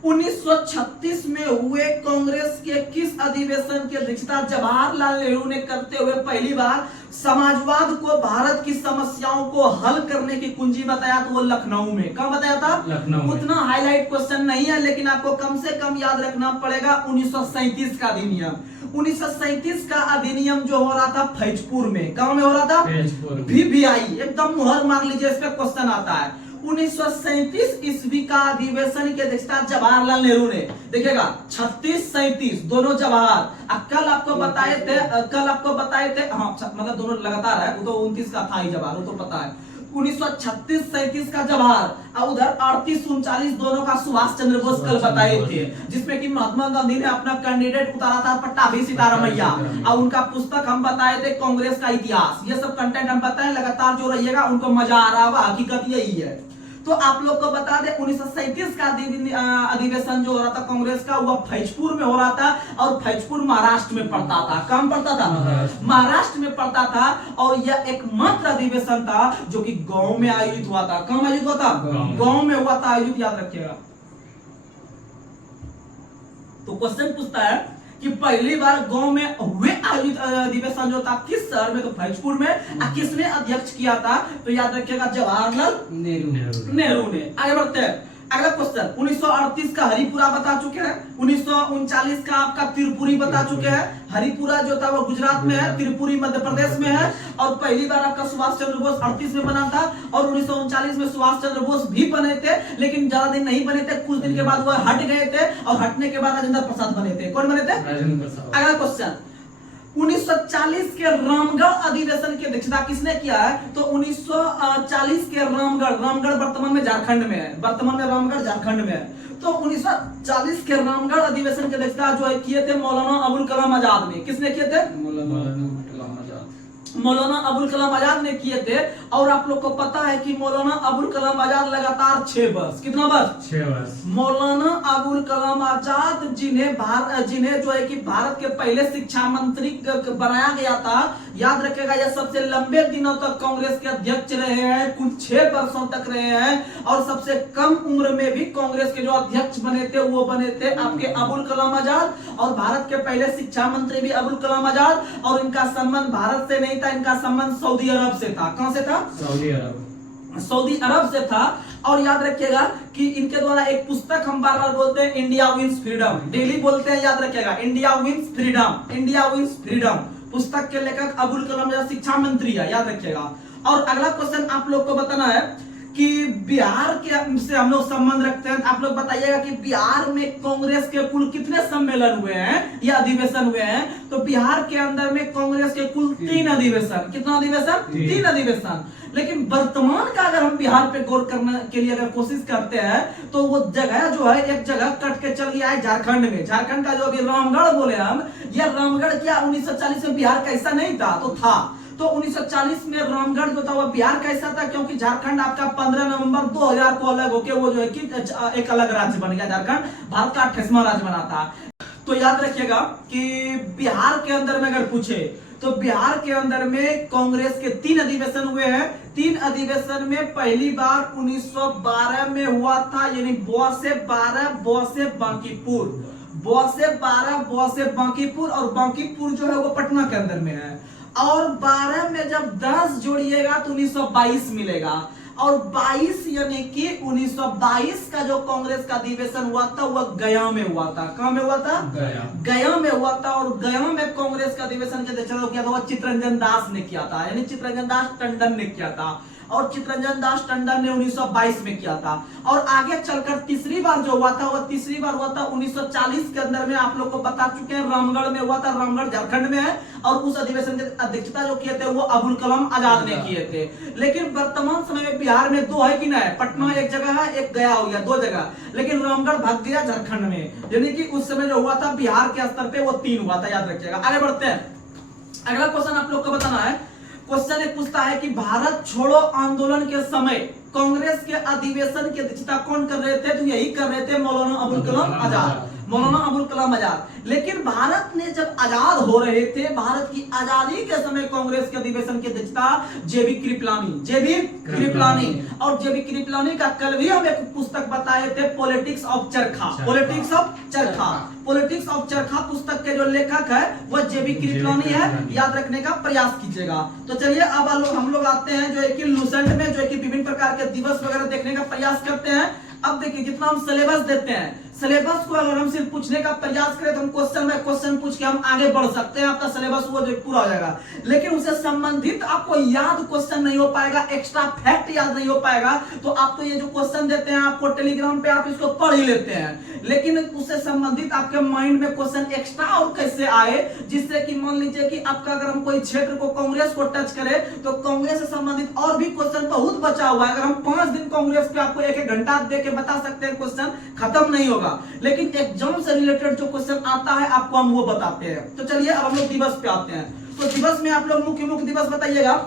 1936 में हुए कांग्रेस के किस अधिवेशन की अध्यक्षता जवाहरलाल नेहरू ने करते हुए पहली बार समाजवाद को भारत की समस्याओं को हल करने की कुंजी बताया? तो वो लखनऊ में। कहां बताया था? लखनऊ। उतना हाईलाइट क्वेश्चन नहीं है, लेकिन आपको कम से कम याद रखना पड़ेगा 1937 का अधिनियम। 1937 का अधिनियम जो हो रहा था फैजपुर में। कहां में हो रहा था? VVI। एकदम मुहर मार लीजिए, इस पे क्वेश्चन आता है। 1937 ईस्वी का अधिवेशन की अध्यक्षता जवाहरलाल नेहरू ने। देखिएगा 36 37 दोनों जवाहर। कल आपको बताए थे हाँ, मतलब दोनों लगातार है। वो तो 29 का था ही जवाहर, वो तो पता है। 1936-37 का जवाहर और उधर 38-39 दोनों का सुभाष चंद्र बोस कल बताए थे, जिसमें कि महात्मा गांधी ने अपना कैंडिडेट उतारा था पट्टाभी सीतारामैया, और उनका पुस्तक हम बताए थे कांग्रेस का इतिहास। ये सब कंटेंट हम बताएं, लगातार जो रहिएगा उनको मजा आ रहा होगा, हकीकत यही है। तो आप लोग को बता दें 1937 का अधिवेशन जो हो रहा था कांग्रेस का, वह फैजपुर में हो रहा था, और फैजपुर महाराष्ट्र में पड़ता था। कहाँ पड़ता था? महाराष्ट्र में पड़ता था। और यह एकमात्र अधिवेशन था जो कि गांव में आयोजित हुआ था। कहाँ आयोजित हुआ था? गांव में हुआ था आयोजित, याद रखिएगा। तो क्वेश्चन पूछता है कि पहली बार गांव में हुए आयोजित अधिवेशन जो था किस शहर में? तो फैजपुर में। किसने अध्यक्ष किया था? तो याद रखिएगा जवाहरलाल नेहरू ने। आगे बढ़ते हैं, अगला क्वेश्चन। 1938 का हरिपुरा बता चुके हैं, 1939 का आपका त्रिपुरी बता चुके हैं। हरिपुरा जो था वो गुजरात में है, त्रिपुरी मध्य प्रदेश में है। और पहली बार आपका सुभाष चंद्र बोस 38 में बना था, और 1939 में सुभाष चंद्र बोस भी बने थे, लेकिन ज्यादा दिन नहीं बने थे, कुछ दिन के बाद वह हट गए थे, और हटने के बाद राजेंद्र प्रसाद बने थे। कौन बने थे? अगला क्वेश्चन। 1940 के रामगढ़ अधिवेशन की अध्यक्षता किसने किया है? तो 1940 के रामगढ़ वर्तमान में झारखंड में है, वर्तमान में रामगढ़ झारखंड में है। तो 1940 के रामगढ़ अधिवेशन की अध्यक्षता जो है किए थे मौलाना अबुल कलाम आजाद ने। किसने किए थे? मौलाना अबुल कलाम आजाद ने किए थे। और आप लोग को पता है कि मौलाना अबुल कलाम आजाद लगातार 6 वर्ष, कितना वर्ष? 6 वर्ष। मौलाना अबुल कलाम आजाद जिन्हें जो है कि भारत के पहले शिक्षा मंत्री बनाया गया था। याद रखिएगा, यह सबसे लंबे दिनों तक कांग्रेस के अध्यक्ष रहे हैं, कुल 6 वर्षों तक रहे हैं। और सबसे कम उम्र में भी कांग्रेस के जो अध्यक्ष बने थे वो बने थे आपके अबुल कलाम आजाद। और भारत के पहले शिक्षा मंत्री भी अबुल कलाम आजाद। और इनका संबंध भारत से नहीं था, इनका संबंध सऊदी अरब से था। कहां से था? सऊदी अरब से था। और याद रखिएगा कि इनके द्वारा एक पुस्तक हम बार बार बोलते हैं, इंडिया विंस फ्रीडम, डेली बोलते हैं, याद रखिएगा, India wins freedom, India wins freedom. पुस्तक के लेखक अबुल कलाम आजाद शिक्षा मंत्री है, याद रखिएगा। और अगला क्वेश्चन आप लोग को बताना है कि बिहार के से हम लोग संबंध रखते हैं। आप लोग बताइएगा कि बिहार में कांग्रेस के कुल कितने सम्मेलन हुए हैं या अधिवेशन हुए हैं? तो बिहार के अंदर में कांग्रेस के कुल 3 अधिवेशन। कितना अधिवेशन? 3 अधिवेशन। लेकिन वर्तमान का अगर हम बिहार पे गौर करने के लिए अगर कोशिश करते हैं तो वो जगह जो है एक जगह कट के चल गया है झारखंड में। झारखंड का जो अभी रामगढ़ बोले हम, यह रामगढ़ क्या 1940 में बिहार का हिस्सा नहीं था? तो था। तो 1940 में रामगढ़ जो था वो बिहार का हिस्सा था, क्योंकि झारखंड आपका 15 नवंबर 2000 को अलग होके वो जो है कि एक अलग राज्य बन गया। झारखंड भारत का 28वां राज्य बना था। तो याद रखिएगा कि बिहार के अंदर में अगर पूछे तो बिहार के अंदर में कांग्रेस के 3 अधिवेशन हुए हैं। 3 अधिवेशन में पहली बार 1912 में हुआ था, यानी बौ से 12 बौ से बांकीपुर, बौ से 12 बौ से बांकीपुर। और बांकीपुर जो है वो पटना के अंदर में है। और 12 में जब 10 जोड़िएगा तो 1922 मिलेगा। और 22 यानी कि 1922 का जो कांग्रेस का अधिवेशन हुआ था वह गया में हुआ था। कहां में हुआ था? गया में हुआ था। और गया में कांग्रेस का अधिवेशन के अध्यक्षता किया था वह चित्तरंजन दास ने किया था, यानी चित्तरंजन दास टंडन ने किया था। और चित्तरंजन दास टंडन ने 1922 में किया था। और आगे चलकर तीसरी बार जो हुआ था वह तीसरी बार हुआ था 1940 के अंदर में। आप लोग को बता चुके हैं रामगढ़ में हुआ था, रामगढ़ झारखंड में है। और उस अधिवेशन की अध्यक्षता जो किए थे वो अबुल कलाम आजाद ने किए थे। लेकिन वर्तमान समय में बिहार में 2 है कि नहीं? पटना एक जगह है, एक गया हो गया, 2 जगह। लेकिन रामगढ़ भाग गया झारखंड में, यानी कि उस समय जो हुआ था बिहार के स्तर पे वो 3 हुआ था, याद रखिएगा। आगे बढ़ते हैं, अगला क्वेश्चन आप लोग को बताना है। क्वेश्चन एक पूछता है कि भारत छोड़ो आंदोलन के समय कांग्रेस के अधिवेशन की अध्यक्षता कौन कर रहे थे? तो यही कर रहे थे मौलाना अबुल कलाम आजाद, मौलाना अबुल कलाम आजाद। लेकिन भारत ने जब आजाद हो रहे थे, भारत की आजादी के समय कांग्रेस के अधिवेशन की अध्यक्षता जेबी कृपलानी, जेबी कृपलानी। और जेबी कृपलानी का कल भी हम एक पुस्तक बताए थे, पॉलिटिक्स ऑफ चरखा, पॉलिटिक्स ऑफ चरखा। पॉलिटिक्स ऑफ चरखा पुस्तक के जो लेखक है वह जेबी कृपलानी है, याद रखने का प्रयास कीजिएगा। तो चलिए अब हम लोग आते हैं जो है कि लूसेंट में, जो है कि विभिन्न प्रकार के दिवस वगैरह देखने का प्रयास करते हैं। अब देखिए जितना हम सिलेबस देते हैं, सिलेबस को अगर हम सिर्फ पूछने का प्रयास करें तो हम क्वेश्चन बाय क्वेश्चन पूछ के हम आगे बढ़ सकते हैं, आपका सिलेबस वो जो पूरा हो जाएगा। लेकिन उससे संबंधित आपको याद क्वेश्चन नहीं हो पाएगा, एक्स्ट्रा फैक्ट याद नहीं हो पाएगा, तो आप तो ये जो क्वेश्चन देते हैं आपको टेलीग्राम पे, आप इसको पढ़ ही लेते हैं, लेकिन उससे संबंधित आपके माइंड में क्वेश्चन एक्स्ट्रा और कैसे आए, जिससे कि मान लीजिए कि आपका अगर हम कोई क्षेत्र को कांग्रेस को टच करें तो कांग्रेस से संबंधित और भी क्वेश्चन बहुत बचा हुआ है। अगर हम 5 दिन कांग्रेस पे आपको एक घंटा दे के बता सकते हैं, क्वेश्चन खत्म नहीं होगा, लेकिन एग्जाम से रिलेटेड जो क्वेश्चन आता है आपको हम वो बताते हैं। तो चलिए अब हम लोग दिवस पे आते हैं। तो दिवस में आप लोग मुख्य दिवस बताइएगा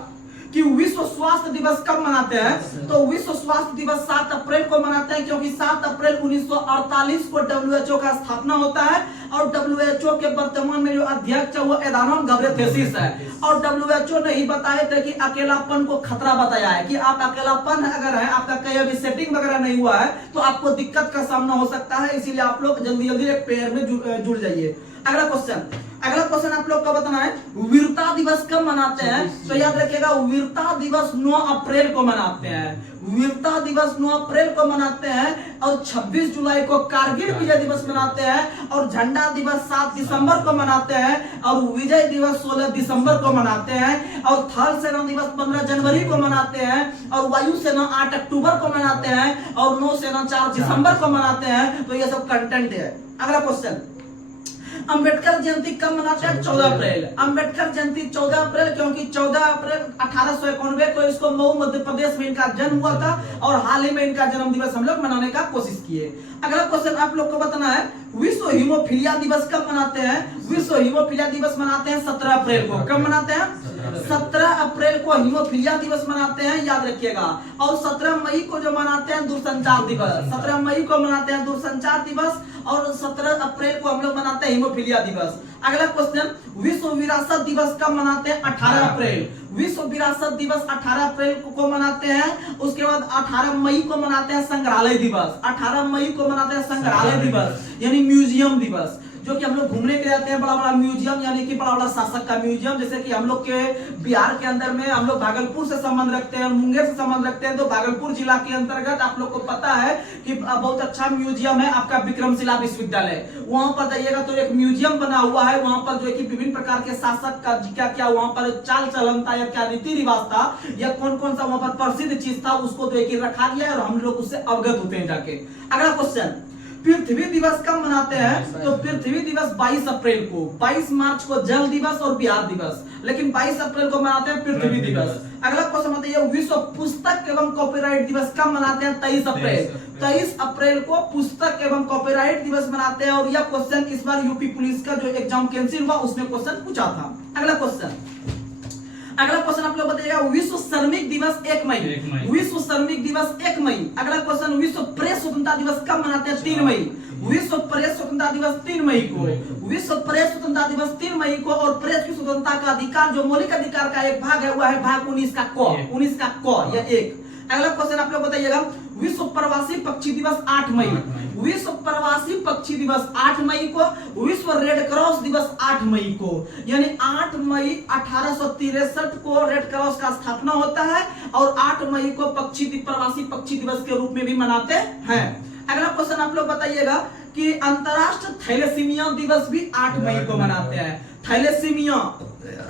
कि विश्व स्वास्थ्य दिवस कब मनाते हैं। तो विश्व स्वास्थ्य दिवस 7 अप्रैल को मनाते हैं, क्योंकि 7 अप्रैल 1948 को WHO का स्थापना होता है, और WHO के वर्तमान में जो अध्यक्ष है वो एडानोम घेब्रेयेसस है। और WHO ने ही बताए थे कि अकेलापन को खतरा बताया है कि आप अकेलापन अगर है, आपका कहीं अभी सेटिंग वगैरह नहीं हुआ है तो आपको दिक्कत का सामना हो सकता है, इसीलिए आप लोग जल्दी जल्दी एक पेयर में जुड़ जाइए। अगला क्वेश्चन आप लोग का बताना है, वीरता दिवस कब मनाते हैं। तो याद रखिएगा, वीरता दिवस 9 अप्रैल को मनाते हैं। वीरता दिवस 9 अप्रैल को मनाते हैं, और 26 जुलाई को कारगिल विजय दिवस मनाते हैं, और झंडा दिवस 7 दिसंबर को मनाते हैं, और विजय दिवस 16 दिसंबर को मनाते हैं, और थल सेना दिवस 15 जनवरी को मनाते हैं, और वायु सेना 8 अक्टूबर को मनाते हैं, और नौ सेना 4 दिसंबर को मनाते हैं। तो ये सब कंटेंट है। अगला क्वेश्चन, अंबेडकर जयंती कब मनाते हैं। 14 अप्रैल। अंबेडकर जयंती 14 अप्रैल, क्योंकि 14 अप्रैल 1891 को इसको मऊ मध्य प्रदेश में इनका जन्म हुआ था, और हाल ही में इनका जन्म दिवस हम लोग मनाने का कोशिश किए। अगला क्वेश्चन आप लोग को बताना है, विश्व हीमोफीलिया दिवस कब मनाते हैं। विश्व हीमोफीलिया दिवस मनाते हैं 17 अप्रैल को। कब मनाते हैं। 17 अप्रैल को हीमोफीलिया दिवस मनाते हैं, याद रखिएगा। और 17 मई को जो मनाते हैं दूरसंचार दिवस, 17 मई को मनाते हैं दूरसंचार दिवस, और 17 अप्रैल को हम लोग मनाते हैं हीमोफीलिया दिवस। अगला क्वेश्चन, विश्व विरासत दिवस कब मनाते हैं। 18 अप्रैल। विश्व विरासत दिवस 18 अप्रैल को मनाते हैं। उसके बाद 18 मई को मनाते हैं संग्रहालय दिवस। 18 मई को मनाते हैं संग्रहालय दिवस, यानी म्यूजियम दिवस, जो कि हम लोग घूमने के जाते हैं, बड़ा बड़ा म्यूजियम, यानी कि बड़ा बड़ा शासक का म्यूजियम। जैसे कि हम लोग के बिहार के अंदर में हम लोग भागलपुर से संबंध रखते हैं, मुंगेर से संबंध रखते हैं, तो भागलपुर जिला के अंतर्गत आप लोग को पता है कि बहुत अच्छा म्यूजियम है आपका विक्रमशिला विश्वविद्यालय। वहां पर जाइएगा तो एक म्यूजियम बना हुआ है, वहां पर जो है कि विभिन्न प्रकार के शासक का क्या क्या वहां पर चाल चलन था, या क्या रीति रिवाज था, या कौन कौन सा वहां पर प्रसिद्ध चीज था, उसको जो है कि रखा गया है, और हम लोग उससे अवगत होते हैं जाके। अगला क्वेश्चन, पृथ्वी दिवस कब मनाते हैं। तो पृथ्वी दिवस 22 अप्रैल को। 22 मार्च को जल दिवस और बिहार दिवस, लेकिन 22 अप्रैल को मनाते हैं पृथ्वी दिवस। अगला क्वेश्चन बताइए, विश्व पुस्तक एवं कॉपीराइट दिवस कब मनाते हैं। 23 अप्रैल। 23 अप्रैल को पुस्तक एवं कॉपीराइट दिवस मनाते हैं, और यह क्वेश्चन इस बार यूपी पुलिस का जो एग्जाम कैंसिल हुआ उसमें क्वेश्चन पूछा था। अगला क्वेश्चन आप लोग बताइएगा, विश्व श्रमिक दिवस 1 मई। विश्व श्रमिक दिवस 1 मई। अगला क्वेश्चन, विश्व प्रेस स्वतंत्रता दिवस कब मनाते हैं। 3 मई। विश्व प्रेस स्वतंत्रता दिवस 3 मई को। विश्व प्रेस स्वतंत्रता दिवस 3 मई को। और प्रेस की स्वतंत्रता का अधिकार जो मौलिक अधिकार का एक भाग है, वह है भाग 19 का क, यह एक। अगला क्वेश्चन आप लोग बताइएगा, विश्व प्रवासी पक्षी दिवस 8 मई। विश्व प्रवासी पक्षी दिवस 8 मई को। विश्व रेड क्रॉस दिवस 8 मई को, यानी 8 मई 1863 को रेड क्रॉस का स्थापना होता है, और 8 मई को प्रवासी पक्षी दिवस के रूप में भी मनाते हैं। अगला क्वेश्चन आप लोग बताइएगा कि अंतरराष्ट्रीय थैलेसीमिया दिवस भी 8 मई को मनाते हैं। थैलेसीमिया,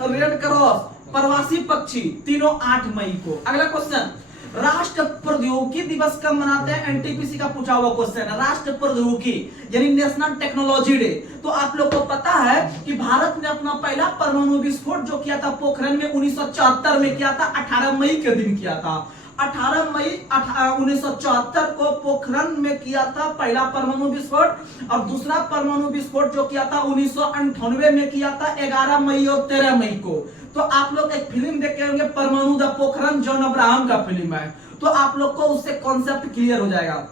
रेड क्रॉस, प्रवासी पक्षी, तीनों 8 मई को। अगला क्वेश्चन, राष्ट्र प्रौद्योगिकी दिवस कब मनाते हैं। एनटीपीसी का पूछा हुआ क्वेश्चन है, राष्ट्र प्रौद्योगिकी यानी नेशनल टेक्नोलॉजी डे। तो आप लोग को पता है कि भारत ने अपना पहला परमाणु विस्फोट जो किया था पोखरण में 1974 में किया था, 18 मई के दिन किया था। 18 मई 1974 को पोखरण में किया था पहला परमाणु विस्फोट, और दूसरा परमाणु विस्फोट जो किया था 1998 में किया था 11 मई और 13 मई को। तो आप लोग एक फिल्म देखे होंगे परमाणु द पोखरण, जॉन अब्राहम का फिल्म है, तो आप लोग को उससे कॉन्सेप्ट क्लियर हो जाएगा।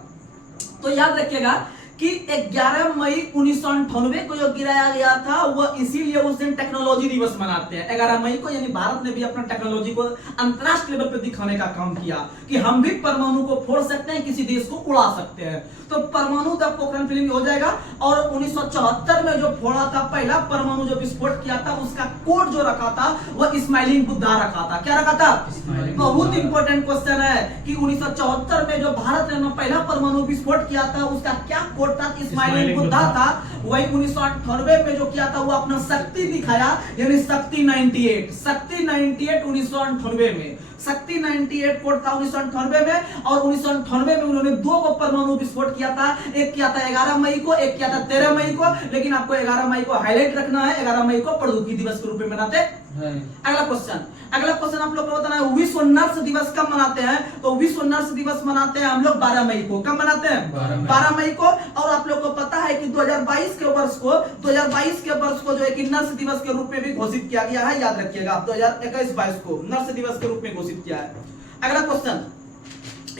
तो याद रखिएगा कि 11 मई 1998 को जो गिराया गया था वह इसीलिए उस दिन टेक्नोलॉजी दिवस मनाते हैं 11 मई को, यानी भारत ने भी अपना टेक्नोलॉजी को अंतरराष्ट्रीय लेवल पर दिखाने का काम किया कि हम भी परमाणु को फोड़ सकते हैं, किसी देश को उड़ा सकते हैं। तो परमाणु का पोखरण फिल्म हो जाएगा। और 1974 में जो फोड़ा था पहला परमाणु जो विस्फोट किया था, उसका कोड जो रखा था वह स्माइलिंग बुद्धा रखा था। क्या रखा था? बहुत इंपॉर्टेंट क्वेश्चन है कि 1974 में जो भारत ने पहला परमाणु विस्फोट किया था उसका क्या कोड जो था स्माइलिंग बुद्धा था, वही 1998 में जो किया था वो अपना शक्ति दिखाया, यानी शक्ति 98, शक्ति 98 1998 में, शक्ति 98 कोड था 1998 में। और 1998 में उन्होंने 2 परमाणु विस्फोट किया था, एक किया था 11 मई को, एक किया था 13 मई को, लेकिन आपको 11 मई को हाईलाइट रखना है, 11 मई को प्रौद्योगिकी दिवस के रूप में मनाते हैं। अगला क्वेश्चन आप लोग को बताना है, विश्व नर्स दिवस कब मनाते हैं? तो विश्व नर्स दिवस मनाते हैं हम लोग 12 मई को। कब मनाते हैं? 12 मई को। और आप लोग को पता है कि 2022 के वर्ष को जो है कि नर्स दिवस के रूप में भी घोषित किया गया है, याद रखिएगा आप, 2021-22 को नर्स दिवस के रूप में घोषित किया है। अगला क्वेश्चन,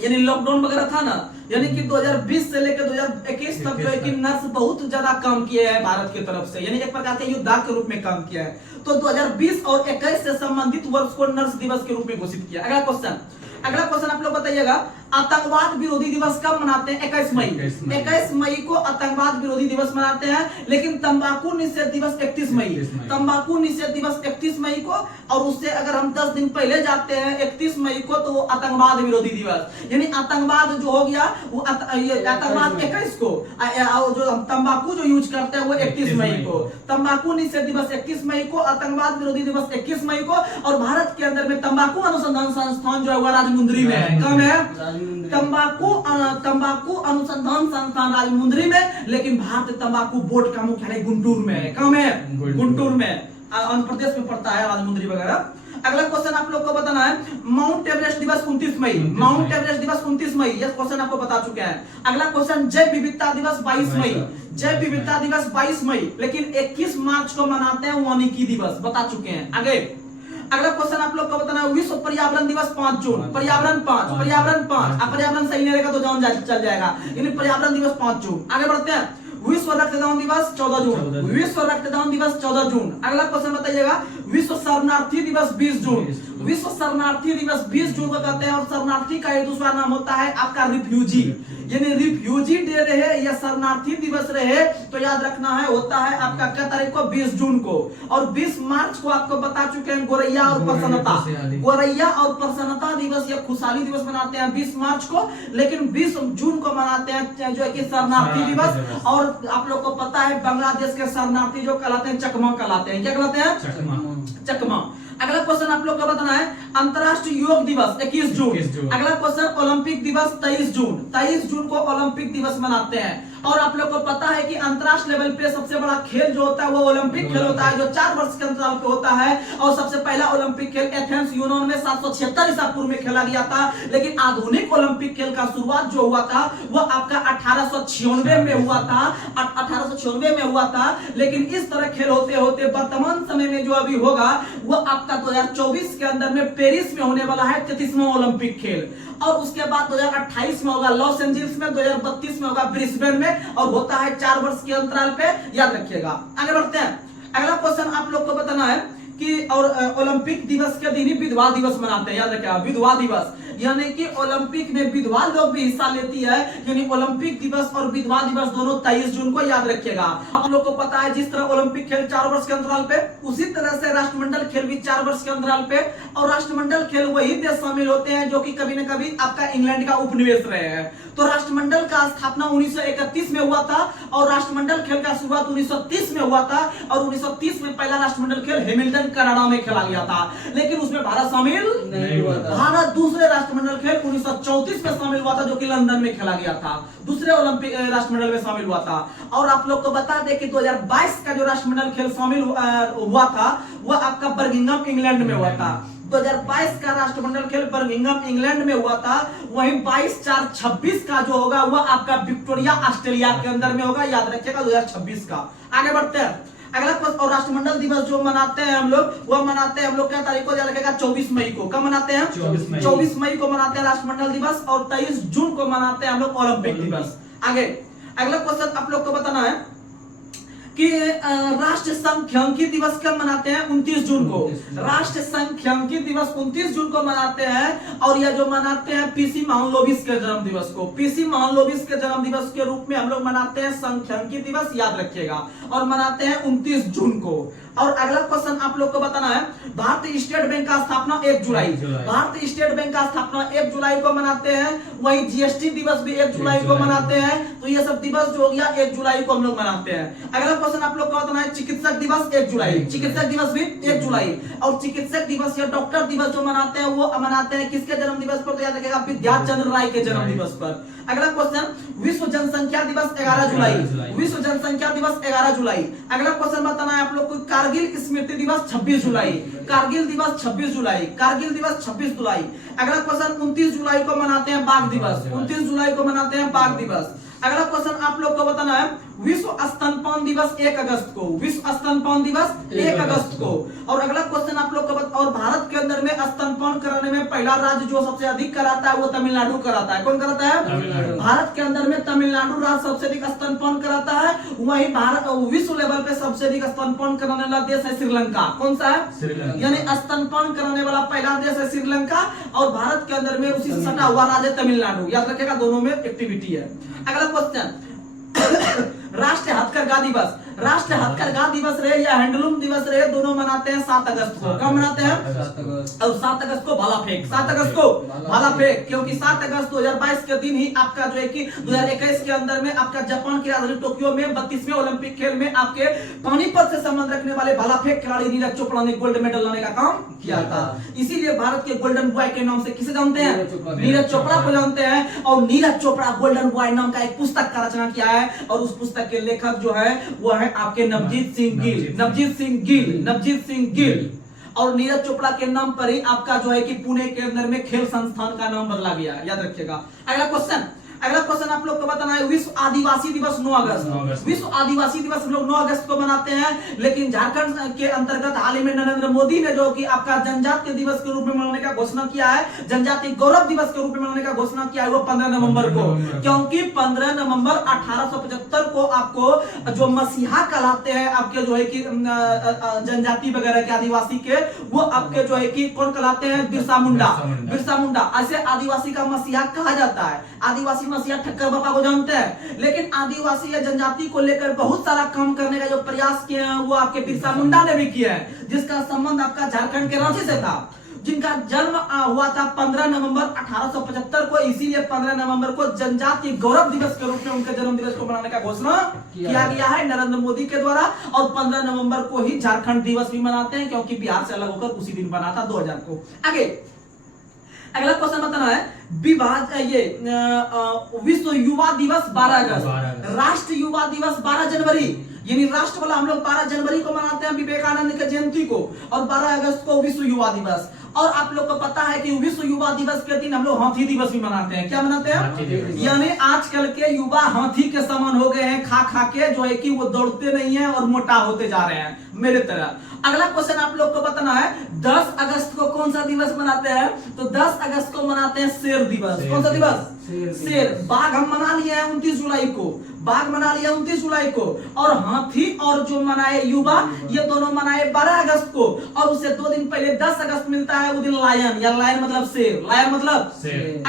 यानी लॉकडाउन वगैरह था ना, यानी कि 2020 से लेकर 2021 तक जो है कि नर्स बहुत ज्यादा काम किए हैं भारत की तरफ से, यानी एक प्रकार के योद्धा के रूप में काम किया है। तो 2020 और 21 से संबंधित वर्ष को नर्स दिवस के रूप में घोषित किया। अगला क्वेश्चन आप लोग बताइएगा, आतंकवाद विरोधी दिवस कब मनाते हैं? 21 मई। 21 मई को आतंकवाद विरोधी दिवस मनाते हैं। लेकिन तंबाकू निषेध दिवस 31 मई, तंबाकू निषेध दिवस 31 मई को। और उससे अगर हम 10 दिन पहले जाते हैं 31 मई को, तो वो आतंकवाद विरोधी दिवस, यानी आतंकवाद जो हो गया वो आतंकवाद 21 को, जो हम तंबाकू जो यूज करते हैं वो 31 मई को। तंबाकू निषेध दिवस 31 मई को, आतंकवाद विरोधी दिवस 21 मई को। और भारत के अंदर में तंबाकू अनुसंधान संस्थान जो है वो राजमुंद्री में है। कम है तंबाकू अनुसंधान संस्थान राजमुंद्री में, लेकिन भारतीय तंबाकू बोर्ड का मुख्यालय गुंटूर में है। कम है गुंटूर में, आंध्र प्रदेश में पड़ता है राजमुंद्री वगैरह। अगला क्वेश्चन आप लोग को बताना है, माउंट एवरेस्ट दिवस 29 मई, माउंट एवरेस्ट दिवस 29 मई, यह क्वेश्चन आपको बता चुके हैं। अगला क्वेश्चन, जैव विविधता दिवस 22 मई, जैव विविधता दिवस 22 मई, लेकिन 21 मार्च को मनाते हैं वानिकी दिवस, बता चुके हैं। आगे अगला क्वेश्चन आप लोग को बताना है, विश्व पर्यावरण दिवस 5 जून, पर्यावरण 5, अब पर्यावरण सही नहीं रहेगा तो जान चल जाएगा, यानी पर्यावरण दिवस 5 जून। आगे बढ़ते हैं, विश्व रक्तदान दिवस 14 जून, विश्व रक्तदान दिवस 14 जून। अगला क्वेश्चन बताइएगा, विश्व शरणार्थी दिवस 20 जून, विश्व शरणार्थी दिवस 20 जून को कहते हैं। और शरणार्थी का एक दूसरा नाम होता है आपका रिफ्यूजी, यानी रिफ्यूजी डे रहे या शरणार्थी दिवस रहे तो याद रखना है, होता है आपका क्या तारीख को? 20 जून को। और 20 मार्च को आपको बता चुके हैं गोरैया और प्रसन्नता, गोरैया और प्रसन्नता दिवस या खुशहाली दिवस मनाते हैं 20 मार्च को, लेकिन 20 जून को मनाते हैं जो है कि शरणार्थी दिवस। और आप लोग को पता है बांग्लादेश के शरणार्थी जो कहलाते हैं चकमा कहलाते हैं। क्या कहलाते हैं? चकमा। अगला क्वेश्चन आप लोग को बताना है, अंतरराष्ट्रीय योग दिवस 21 जून। अगला क्वेश्चन, ओलंपिक दिवस 23 जून, 23 जून को ओलंपिक दिवस मनाते हैं। और आप लोग को पता है कि अंतरराष्ट्रीय लेवल पे सबसे बड़ा खेल जो होता है वो ओलंपिक खेल होता है, जो 4 वर्ष के अंतराल पे होता है। और सबसे पहला ओलंपिक खेल एथेंस यूनान में 776 ईसा पूर्व में खेला गया था। लेकिन आधुनिक ओलंपिक खेल का शुरुआत जो हुआ था वो आपका 1896 में हुआ था, 1896 में हुआ था। लेकिन इस तरह खेल होते होते वर्तमान समय में जो अभी होगा वो आपका 2024 के अंदर में पेरिस में होने वाला है 33वां ओलंपिक खेल। और उसके बाद 2028 में होगा लॉस एंजल्स में, 2032 में होगा ब्रिस्बेन में, और होता है 4 वर्ष के अंतराल पे, याद रखिएगा। आगे बढ़ते हैं, अगला क्वेश्चन आप लोग को बताना है कि और ओलंपिक दिवस के दिन ही विधवा दिवस मनाते हैं, याद रखिएगा विधवा दिवस, यानी कि ओलंपिक में विधवा लोग भी हिस्सा लेती है, यानी ओलंपिक दिवस और विधवा दिवस दोनों 23 जून को, याद रखिएगा। आप लोग को पता है जिस तरह ओलंपिक खेल 4 वर्ष के अंतराल पे, उसी तरह से राष्ट्रमंडल खेल भी 4 वर्ष के अंतराल पे। और राष्ट्रमंडल खेल वही देश शामिल होते हैं जो कि कभी न कभी आपका इंग्लैंड का उपनिवेश रहे हैं। तो राष्ट्रमंडल का स्थापना 1931 में हुआ था और राष्ट्रमंडल खेल का शुरुआत 1930 में हुआ था। और 1930 में पहला राष्ट्रमंडल खेल हैमिल्टन कनाडा में खेला गया था, लेकिन उसमें भारत शामिल नहीं हुआ था। भारत दूसरे राष्ट्रमंडल खेल 1934 में शामिल हुआ था, जो कि लंदन में खेला गया था, दूसरे ओलंपिक राष्ट्रमंडल में शामिल हुआ था। और आप लोग को बता दें कि 2022 का जो राष्ट्रमंडल खेल शामिल हुआ था वह आपका बर्मिंघम इंग्लैंड में हुआ था। 2022 का राष्ट्रमंडल खेल बर्मिंघम इंग्लैंड में हुआ था। वहीं 22/4/26 का जो होगा वह आपका विक्टोरिया ऑस्ट्रेलिया के अंदर में होगा, याद रखिएगा 2026 का। आगे बढ़ते हैं, अगला क्वेश्चन, और राष्ट्रमंडल दिवस जो मनाते हैं हम लोग, वह मनाते हैं हम लोग क्या तारीख को, याद रखिएगा 24 मई को। कब मनाते हैं? 24 मई को मनाते हैं राष्ट्रमंडल दिवस। और 23 जून को मनाते हैं हम लोग ओलंपिक दिवस। आगे अगला क्वेश्चन आप लोग को बताना है कि राष्ट्र सांख्यिकी दिवस कब मनाते हैं? 29 जून को। राष्ट्र सांख्यिकी दिवस 29 जून को मनाते हैं। और यह जो मनाते हैं पीसी महालनोबिस के जन्म दिवस को, पीसी महालनोबिस के जन्म दिवस के रूप में हम लोग मनाते हैं सांख्यिकी दिवस, याद रखिएगा। और मनाते हैं 29 जून को। और अगला क्वेश्चन आप लोग को बताना है, भारतीय स्टेट बैंक का स्थापना 1 जुलाई। भारतीय स्टेट बैंक का स्थापना 1 जुलाई को मनाते हैं। वही जीएसटी दिवस भी 1 जुलाई को मनाते हैं। तो ये सब दिवस जो हो गया 1 जुलाई को हम लोग मनाते हैं। अगला क्वेश्चन आप लोग को बताना है, चिकित्सक दिवस 1 जुलाई। चिकित्सक दिवस भी 1 जुलाई। और चिकित्सक दिवस या डॉक्टर दिवस जो मनाते हैं वो मनाते हैं किसके जन्म दिवस पर? तो याद रखिएगा विद्याचंद्र राय के जन्म दिवस पर। अगला क्वेश्चन, विश्व जनसंख्या दिवस 11 जुलाई। विश्व जनसंख्या दिवस 11 जुलाई। अगला क्वेश्चन बताना है आप लोग को, कारगिल स्मृति दिवस 26 जुलाई। कारगिल दिवस 26 जुलाई। कारगिल दिवस 26 जुलाई। अगला क्वेश्चन, 29 जुलाई को मनाते हैं बाघ दिवस। 29 जुलाई को मनाते हैं बाघ दिवस। अगला क्वेश्चन आप लोग को बताना है, विश्व स्तनपान दिवस 1 अगस्त को। विश्व स्तनपान दिवस 1 अगस्त को। और अगला क्वेश्चन आप लोग को और भारत के अंदर में स्तनपान कराने में पहला राज्य जो सबसे अधिक कराता है वो तमिलनाडु कराता है। कौन कराता है? भारत के अंदर में तमिलनाडु राज्य सबसे अधिक स्तनपान कराता है। वहीं भारत विश्व लेवल पे सबसे अधिक स्तनपान कराने वाला देश है श्रीलंका। कौन सा है? यानी स्तनपान कराने वाला पहला देश है श्रीलंका और भारत के अंदर में उसी से सटा हुआ राज्य तमिलनाडु। याद रखिएगा, दोनों में एक्टिविटी है। अगला क्वेश्चन, राष्ट्रीय हथकरघा दिवस। राष्ट्रीय हथकरघा दिवस रहे या हैंडलूम दिवस रहे, दोनों मनाते हैं 7 अगस्त को। कब मनाते हैं? 7 अगस्त को भाला फेंक। 7 अगस्त को भाला फेंक, क्योंकि 7 अगस्त 2022 के दिन ही आपका जो है कि 2021 के अंदर में आपका जापान की राजधानी टोक्यो में 32वें ओलंपिक खेल में आपके पानीपत से संबंध रखने वाले भाला फेंक खिलाड़ी नीरज चोपड़ा ने गोल्ड मेडल लाने का काम किया था। इसीलिए भारत के गोल्डन बॉय के नाम से किसे जानते हैं? नीरज चोपड़ा को जानते हैं। और नीरज चोपड़ा गोल्डन बॉय नाम का एक पुस्तक का रचना किया है और उस पुस्तक के लेखक जो है वो है आपके नवजीत सिंह गिल। नवजीत सिंह गिल। नवजीत सिंह गिल। और नीरज चोपड़ा के नाम पर ही आपका जो है कि पुणे के अंदर में खेल संस्थान का नाम बदला गया। याद रखिएगा। अगला क्वेश्चन आप लोग को बताना है, विश्व आदिवासी दिवस 9 अगस्त। विश्व आदिवासी दिवस हम लोग 9 अगस्त को मनाते हैं। लेकिन झारखंड के अंतर्गत हाल ही में नरेंद्र मोदी ने जो कि आपका जनजातीय दिवस के रूप में मनाने का घोषणा किया है, जनजातीय गौरव दिवस के रूप में मनाने का घोषणा किया है वो 15 नवंबर को। क्योंकि 15 नवंबर 1875 को आपको जो मसीहा कहलाते हैं आपके जो है कि जनजाति वगैरह के आदिवासी के, वो आपके जो है कि कौन कहलाते हैं? बिरसा मुंडा। बिरसा मुंडा ऐसे आदिवासी का मसीहा कहा जाता है। आदिवासी मसीहा ठक्कर बाबा को जानते हैं, लेकिन आदिवासी या जनजाति को लेकर बहुत सारा काम करने का जो प्रयास किए हैं वो आपके बिरसा मुंडा ने भी किया है, जिसका संबंध आपका झारखंड के रांची से था, जिनका जन्म हुआ था 15 नवंबर 1875 को। इसीलिए 15 नवंबर को जनजातीय गौरव दिवस के रूप में उनके जन्म दिवस को मनाने का घोषणा किया गया है नरेंद्र मोदी के द्वारा। और 15 नवंबर को ही झारखंड दिवस भी मनाते हैं, क्योंकि बिहार से अलग होकर उसी दिन बना था 2000 को। आगे अगला क्वेश्चन बताना है, विश्व युवा दिवस 12 अगस्त। राष्ट्रीय युवा दिवस 12 जनवरी, यानी राष्ट्र वाला हम लोग 12 जनवरी को मनाते हैं विवेकानंद के जयंती को, और 12 अगस्त को विश्व युवा दिवस। और आप लोग को पता है कि विश्व युवा दिवस के दिन हम लोग हाथी दिवस भी मनाते हैं। क्या मनाते हैं? यानी आजकल के युवा हाथी के समान हो गए हैं, खा खा के जो है कि वो दौड़ते नहीं है और मोटा होते जा रहे हैं मेरे तरह। अगला क्वेश्चन आप लोग को बताना है, 10 अगस्त को कौन सा दिवस मनाते हैं? तो 10 अगस्त को मनाते हैं शेर दिवस। कौन सा दिवस? शेर। बाघ हम मना लिए हैं 29 जुलाई को। बाघ मना लिया 29 जुलाई को। और हाथी और जो मनाए युवा, ये दोनों मनाए 12 अगस्त को। और उससे 2 दिन पहले 10 अगस्त मिलता है, वो दिन लायन, या लायन मतलब शेर। लायन मतलब शेर।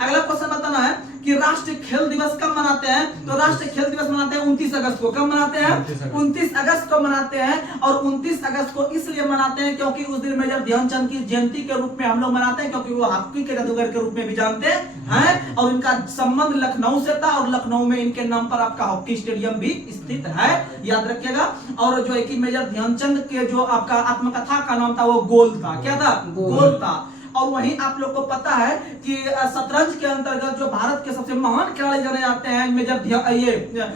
अगला क्वेश्चन बताना है कि राष्ट्रीय खेल दिवस कब मनाते हैं? तो राष्ट्रीय खेल दिवस मनाते हैं 29 अगस्त को। कब मनाते हैं? 29 अगस्त को मनाते हैं। और 29 अगस्त को इसलिए मनाते हैं क्योंकि उस दिन मेजर ध्यानचंद की जयंती के रूप में हम लोग मनाते हैं, क्योंकि वो हॉकी के जादूगर के रूप में भी जानते हैं। और इनका संबंध लखनऊ से था, और लखनऊ में इनके नाम पर आपका हॉकी स्टेडियम भी स्थित है, याद रखिएगा। और जो है कि मेजर ध्यानचंद के जो आपका आत्मकथा का नाम था वो गोल था। क्या था? गोल था। और वहीं आप लोग को पता है कि शतरंज के अंतर्गत जो भारत के सबसे महान खिलाड़ी जाने जाते हैं मेजर ये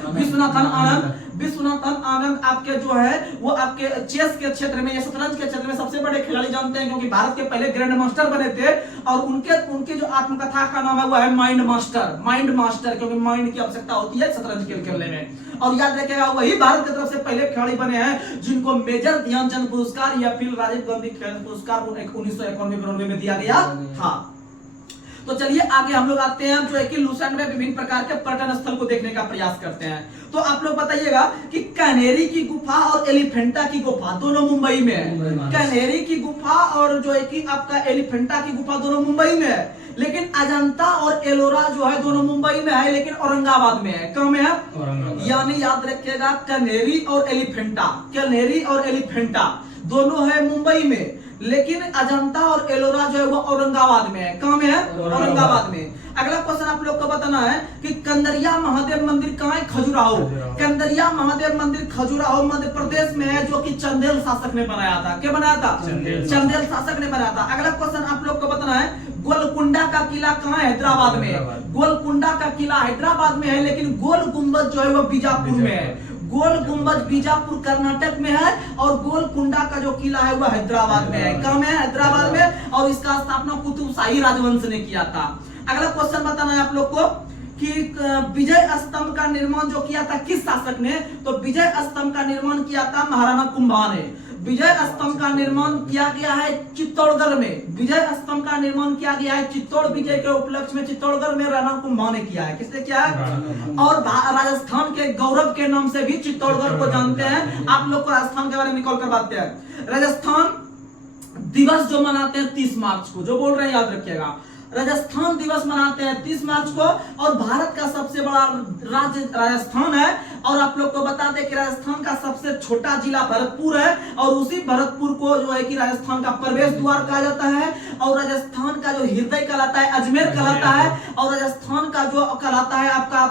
विश्वनाथन आनंद। विश्वनाथन आनंद आपके जो है वो आपके चेस के क्षेत्र में या शतरंज के क्षेत्र में सबसे बड़े खिलाड़ी जानते हैं, क्योंकि भारत के पहले ग्रैंड मास्टर बने थे। और उनके जो आत्मकथा का नाम है वो है माइंड मास्टर। माइंड मास्टर, क्योंकि माइंड की आवश्यकता होती है शतरंज खेल खेलने में। और याद रखिएगा, वही भारत की तरफ से पहले खिलाड़ी बने हैं जिनको मेजर ध्यानचंद पुरस्कार या फिर राजीव गांधी खेल पुरस्कार 1991-92 में दिया गया था। तो चलिए आगे हम लोग आते हैं जो है कि लूसेंट में विभिन्न प्रकार के पर्यटन स्थल को देखने का प्रयास करते हैं। तो आप लोग बताइएगा कि कनेरी की गुफा और एलिफेंटा की गुफा दोनों मुंबई में है। कनेरी की गुफा और जो है कि आपका एलिफेंटा की गुफा दोनों मुंबई में है, लेकिन अजंता और एलोरा जो है दोनों मुंबई में है, लेकिन औरंगाबाद में है। कहाँ में है? यानी याद रखिएगा कनेरी और एलिफेंटा, कनेरी और एलिफेंटा दोनों है मुंबई में, लेकिन अजंता और एलोरा जो है वो औरंगाबाद में है। कहाँ में है? औरंगाबाद में। अगला क्वेश्चन आप लोग को बताना है कि कंदरिया महादेव मंदिर कहाँ है? खजुराहो। कंदरिया महादेव मंदिर खजुराहो मध्य प्रदेश में है, जो कि चंदेल शासक ने बनाया था। क्या बनाया था? चंदेल शासक ने बनाया था। अगला क्वेश्चन आप लोग को बताना है गोलकुंडा का किला कहाँ है? हैदराबाद में। गोलकुंडा का किला हैदराबाद में है, लेकिन गोल गुंबद जो है वो बीजापुर में है। गोल गुंबद बीजापुर कर्नाटक में है और गोलकुंडा का जो किला है वह हैदराबाद में है। कहाँ में है? हैदराबाद में। और इसका स्थापना कुतुबशाही राजवंश ने किया था। अगला क्वेश्चन बताना है आप लोग को कि विजय स्तंभ का निर्माण जो किया था किस शासक ने? तो विजय स्तंभ का निर्माण किया था महाराणा कुंभा ने। विजय स्तंभ का निर्माण किया गया है चित्तौड़गढ़ में। विजय स्तंभ का निर्माण किया गया है चित्तौड़ विजय के उपलक्ष्य में चित्तौड़गढ़ में राणा कुंभा ने किया है। किसने किया है? और राजस्थान के गौरव के नाम से भी चित्तौड़गढ़ को जानते हैं। आप लोग को राजस्थान के बारे में निकल कर बातें हैं। राजस्थान दिवस जो मनाते हैं 30 मार्च को, जो बोल रहे हैं याद रखिएगा, राजस्थान दिवस मनाते हैं 30 मार्च को। और भारत का सबसे बड़ा राज्य राजस्थान है। और आप लोग को बता दें कि राजस्थान का सबसे छोटा जिला भरतपुर है, और उसी भरतपुर को जो है कि राजस्थान का प्रवेश द्वार कहा जाता है। और राजस्थान का जो हृदय कहलाता है अजमेर कहलाता है। और राजस्थान का जो कहलाता है आपका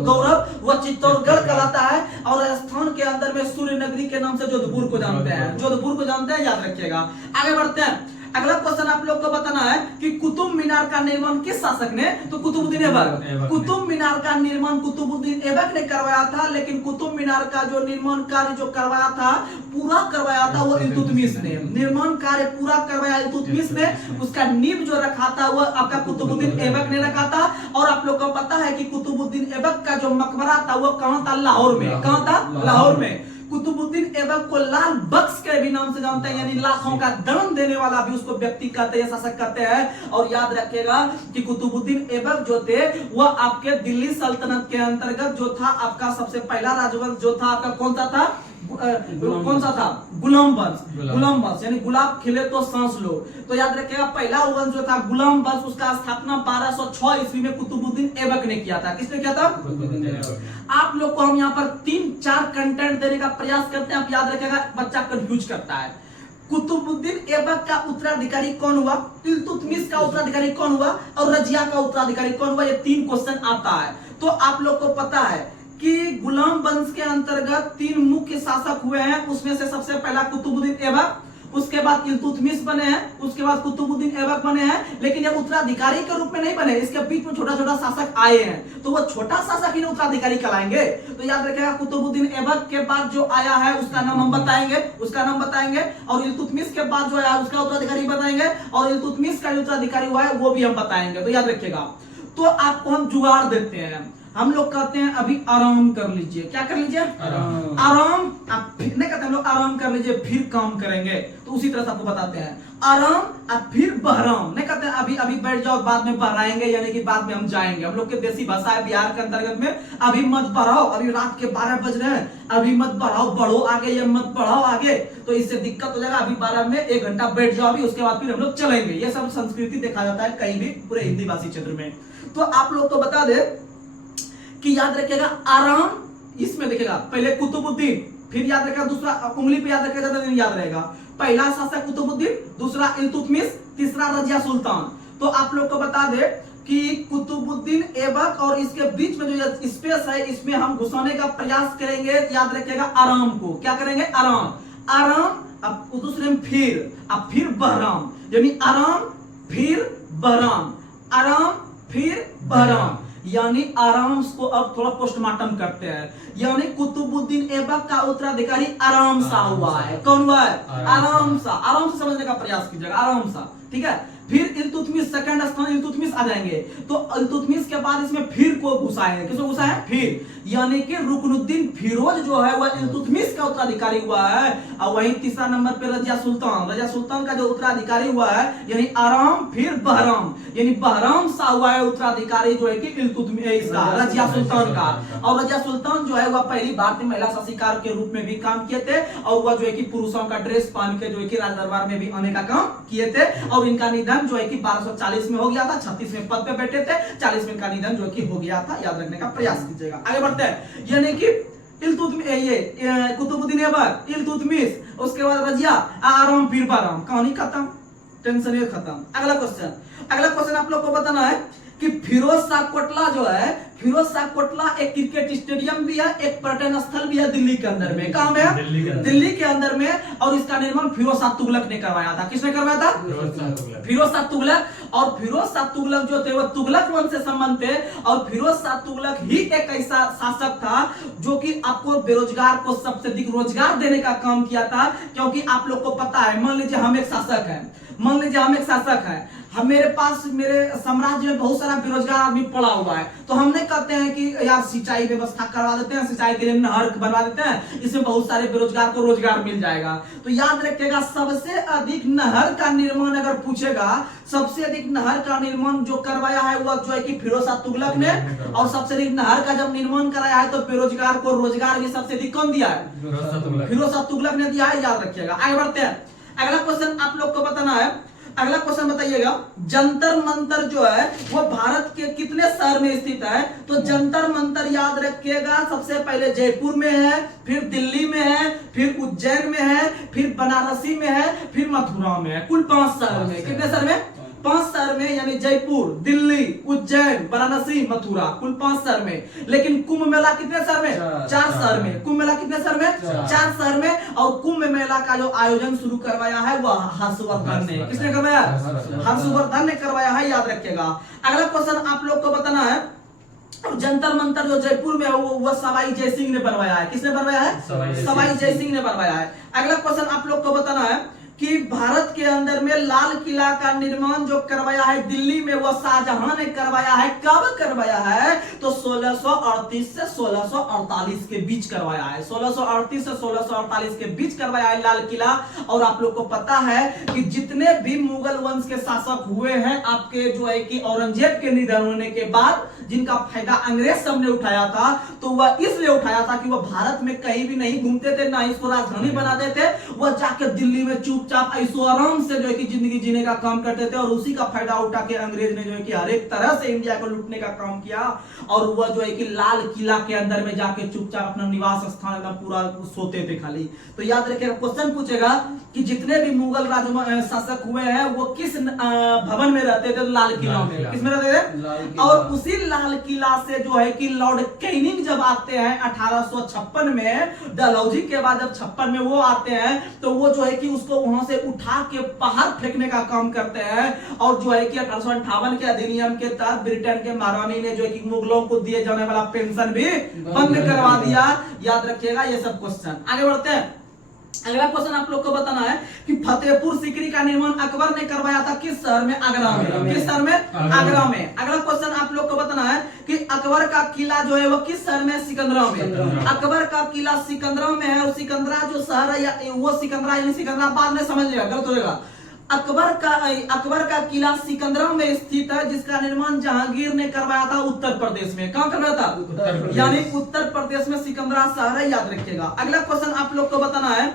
गौरव वह चित्तौड़गढ़ कहलाता है। और राजस्थान के अंदर में सूर्य नगरी के नाम से जोधपुर को जानते हैं। जोधपुर को जानते हैं, याद रखिएगा। आगे बढ़ते हैं। अगला क्वेश्चन आप लोग को बताना है कि कुतुब मीनार का निर्माण किस शासक ने? तो कुतुबुद्दीन ऐबक। कुतुब मीनार का निर्माण कुतुबुद्दीन ऐबक ने करवाया था, लेकिन कुतुब मीनार का जो निर्माण कार्य जो करवाया था, पूरा करवाया था वो इल्तुतमिश ने। निर्माण कार्य पूरा करवाया इल्तुतमिश ने। उसका नींव जो रखा था वो आपका कुतुबुद्दीन ऐबक ने रखा था। और आप लोग को पता है कि कुतुबुद्दीन ऐबक का जो मकबरा था वो कहाँ था? लाहौर में। कहाँ था? लाहौर में। कुतुबुद्दीन ऐबक को लाल बख्श के भी नाम से जानते हैं, यानी लाखों का दान देने वाला भी उसको व्यक्ति कहते हैं, शासक कहते हैं। और याद रखिएगा कि कुतुबुद्दीन ऐबक जो थे वह आपके दिल्ली सल्तनत के अंतर्गत जो था आपका सबसे पहला राजवंश जो था आपका कौन सा था? कौन सा था? गुलाम वंश। गुलाम वंश यानी गुलाब खिले तो सांस लो। तो याद रखिएगा पहला वंश जो था गुलाम वंश, उसका स्थापना 1206 ईस्वी में कुतुबुद्दीन ऐबक ने किया था। किसने किया था? आप लोग को हम यहाँ पर 3-4 कंटेंट देने का प्रयास करते हैं, आप याद रखिएगा, बच्चा कंफ्यूज करता है। कुतुबुद्दीन ऐबक का उत्तराधिकारी कौन हुआ? इल्तुतमिश का उत्तराधिकारी कौन हुआ? और रजिया का उत्तराधिकारी कौन हुआ? ये 3 क्वेश्चन आता है। तो आप लोग को पता है कि गुलाम वंश के अंतर्गत 3 मुख्य शासक हुए हैं। उसमें से सबसे पहला कुतुबुद्दीन ऐबक, उसके बाद इल्तुतमिश बने हैं, उसके बाद कुतुबुद्दीन ऐबक बने हैं। लेकिन ये उत्तराधिकारी के रूप में नहीं बने, इसके बीच में छोटा छोटा शासक आए हैं, तो वो छोटा शासक ही उत्तराधिकारी कहलाएंगे। तो याद रखिएगा कुतुबुद्दीन ऐबक के बाद जो आया है उसका नाम हम बताएंगे, उसका नाम बताएंगे। और इल्तुतमिश के बाद जो आया उसका उत्तराधिकारी बताएंगे, और इल्तुतमिश का उत्तराधिकारी हुआ है वो भी हम बताएंगे। तो याद रखिएगा। तो आपको हम जुगाड़ देते हैं, हम लोग कहते हैं अभी आराम कर लीजिए। क्या कर लीजिए? आराम। आप फिर नहीं कहते हम लोग आराम कर लीजिए फिर काम करेंगे, तो उसी तरह से आपको बताते हैं आराम और फिर बहराम। नहीं कहते अभी अभी बैठ जाओ बाद में बहराएंगे, यानी कि बाद में हम जाएंगे। हम लोग के देसी भाषा है बिहार के अंतर्गत में, अभी मत बढ़ाओ, अभी रात के 12 बज रहे हैं, अभी मत बढ़ाओ, बढ़ो आगे या मत बढ़ाओ आगे, तो इससे दिक्कत हो जाएगा। अभी 12 में 1 घंटा बैठ जाओ अभी, उसके बाद फिर हम लोग चलेंगे। ये सब संस्कृति देखा जाता है कहीं भी पूरे हिंदी भाषी क्षेत्र में। तो आप लोग को बता दे कि याद रखिएगा आराम, इसमें देखिएगा पहले कुतुबुद्दीन, फिर याद रखिएगा दूसरा उंगली पे याद रखिएगा, ज्यादा दिन याद रहेगा। पहला शासक कुतुबुद्दीन, दूसरा इल्तुतमिश, तीसरा रजिया सुल्तान। तो आप लोग को बता दे कि कुतुबुद्दीन ऐबक और इसके बीच में जो स्पेस है इसमें हम घुसाने का प्रयास करेंगे। याद रखिएगा आराम को। क्या करेंगे? आराम। आराम अब दूसरे में फिर बहराम, यानी आराम फिर बहराम, आराम फिर बहराम, यानी आराम को अब थोड़ा पोस्टमार्टम करते हैं। यानी कुतुबुद्दीन ऐबक का उत्तराधिकारी आराम सा हुआ है। कौन हुआ है? आराम सा। आराम से समझने का प्रयास कीजिएगा, आराम सा। ठीक है। फिर इल्तुतमिश सेकंड स्थान इल्तुतमिश आ जाएंगे। तो इल्तुतमिश के बाद इसमें फिर को घुसाए, किसको घुसाए? फिर, यानी कि रुकनुद्दीन फिरोज जो है वह इल्तुतमिश का उत्तराधिकारी हुआ है। और वहीं तीसरा नंबर पे रजिया सुल्तान, रजिया सुल्तान का जो उत्तराधिकारी हुआ है यानी आराम फिर बहराम, यानी बहराम शाह हुआ है उत्तराधिकारी जो है कि इल्तुतमिश का, रजिया सुल्तान का। और रजिया सुल्तान जो है वह पहली भारतीय महिला शासिका के रूप में भी काम किए थे और वह जो है कि पुरुषों का ड्रेस पहन के जो है कि राज दरबार में भी आने का काम किए थे। और इनका निधन जो है कि 1240 में हो गया था, 36 में पद पे बैठे थे, 40 में इनका निधन जो कि हो गया था। याद रखने का प्रयास कीजिएगा। आगे बढ़ते हैं, यानी कि इल्तुतमिश, ये कुतुबुद्दीन ऐबक, इल्तुतमिश, उसके बाद रजिया, आराम फिर बहराम, कहानी खत्म, टेंशन ये खत्म। अगला क्वेश्चन आप लोग को बताना है कि फिरोज शाह कोटला जो है, फिरोज शाह कोटला एक क्रिकेट स्टेडियम भी है, एक पर्यटन स्थल भी है दिल्ली के अंदर में। कहां में है? दिल्ली के अंदर में। और इसका निर्माण फिरोज शाह तुगलक ने करवाया था। किसने करवाया था? फिरोज शाह तुगलक। और फिरोज शाह तुगलक जो थे वो तुगलक वंश से संबंध थे। और फिरोज शाह तुगलक ही एक ऐसा शासक था जो कि आपको बेरोजगार को सबसे अधिक रोजगार देने का काम किया था। क्योंकि आप लोग को पता है, मान लीजिए हम एक शासक है, हम मेरे पास मेरे साम्राज्य में बहुत सारा बेरोजगार आदमी पड़ा हुआ है, तो हम नहीं कहते हैं कि यार सिंचाई व्यवस्था करवा देते हैं, सिंचाई के लिए नहर बनवा देते हैं, इसमें बहुत सारे बेरोजगार को रोजगार मिल जाएगा। तो याद रखिएगा, सबसे अधिक नहर का निर्माण अगर पूछेगा, सबसे अधिक नहर का निर्माण जो करवाया है वो जो है कि फिरोज शाह तुगलक ने। और सबसे अधिक नहर का जब निर्माण कराया है तो बेरोजगार को रोजगार भी सबसे अधिक कौन दिया है? फिरोज शाह तुगलक ने दिया है। याद रखिएगा। आगे बढ़ते हैं, अगला क्वेश्चन आप लोग को बताना है। अगला क्वेश्चन बताइएगा, जंतर मंतर जो है वो भारत के कितने शहर में स्थित है? तो जंतर मंतर याद रखिएगा, सबसे पहले जयपुर में है, फिर दिल्ली में है, फिर उज्जैन में है, फिर बनारसी में है, फिर मथुरा में है। कुल 5 शहर में। कितने शहर में? 5 शहर में, यानी जयपुर, दिल्ली, उज्जैन, वाराणसी, मथुरा, कुल 5 शहर में। लेकिन कुंभ मेला कितने शहर में? 4 शहर में। कुंभ मेला कितने शहर में? 4 शहर में। और कुंभ मेला का जो आयोजन शुरू करवाया है वह हर्षवर्धन ने। किसने करवाया? हर्षवर्धन ने करवाया है। याद रखिएगा। अगला क्वेश्चन आप लोग को बताना है, और जंतर मंतर जो जयपुर में है वो सवाई जयसिंह ने बनवाया है। किसने बनवाया है? सवाई जयसिंह ने बनवाया है। अगला क्वेश्चन आप लोग को बताना है कि भारत के अंदर में लाल किला का निर्माण जो करवाया है दिल्ली में वो शाहजहां ने करवाया है। कब करवाया है? तो 1638 से 1648 के बीच करवाया है। 1638 से 1648 के बीच करवाया है लाल किला। और आप लोग को पता है कि जितने भी मुगल वंश के शासक हुए हैं आपके जो है कि औरंगजेब के निधन होने के बाद, जिनका फायदा अंग्रेज सब ने उठाया था, तो वह इसलिए उठाया था कि वह भारत में कहीं भी नहीं घूमते थे, ना इसको राजधानी बनाते थे। वह जाकर दिल्ली में चुपचाप ऐसो आराम से जो है कि जिंदगी जीने का काम करते थे। और उसी का फायदा उठा के अंग्रेज ने जो है कि हर एक तरह से इंडिया को लूटने का काम किया। और वह जो है कि लाल किला के अंदर में जाके चुपचाप अपना निवास स्थान एकदम पूरा सोते थे खाली। तो याद रखिएगा, क्वेश्चन पूछेगा कि जितने भी मुगल शासक हुए हैं वो किस भवन में रहते थे? लाल किला में। किसमें रहते थे? और उसी लाल किला से जो है कि लॉर्ड कैनिंग जब आते हैं 1856 में, डलहौजी के बाद जब 56 में वो आते हैं, तो वो जो है कि उसको वहां से उठा के बाहर फेंकने का काम करते हैं। और जो है कि 1858 के अधिनियम के तहत ब्रिटेन के महारानी ने जो है कि मुगलों को दिए जाने वाला पेंशन भी बंद करवा दिया। याद रखिएगा ये सब क्वेश्चन। आगे बढ़ते हैं, अगला क्वेश्चन आप लोग को बताना है कि फतेहपुर सीकरी का निर्माण अकबर ने करवाया था किस शहर में? आगरा में। किस शहर में? आगरा में। अगला क्वेश्चन आप लोग को बताना है कि अकबर का किला जो है वो किस शहर में? सिकंदरा में। अकबर का किला सिकंदरा में है। और सिकंदरा जो शहर है वो सिकंदरा यानी सिकंदराबाद में, समझ लिया, गलत होगा। अकबर का किला सिकंदरा में स्थित है, जिसका निर्माण जहांगीर ने करवाया था उत्तर प्रदेश में। कहां करवाया था? यानी उत्तर प्रदेश में सिकंदरा शहर है। याद रखिएगा। अगला क्वेश्चन आप लोग को बताना है,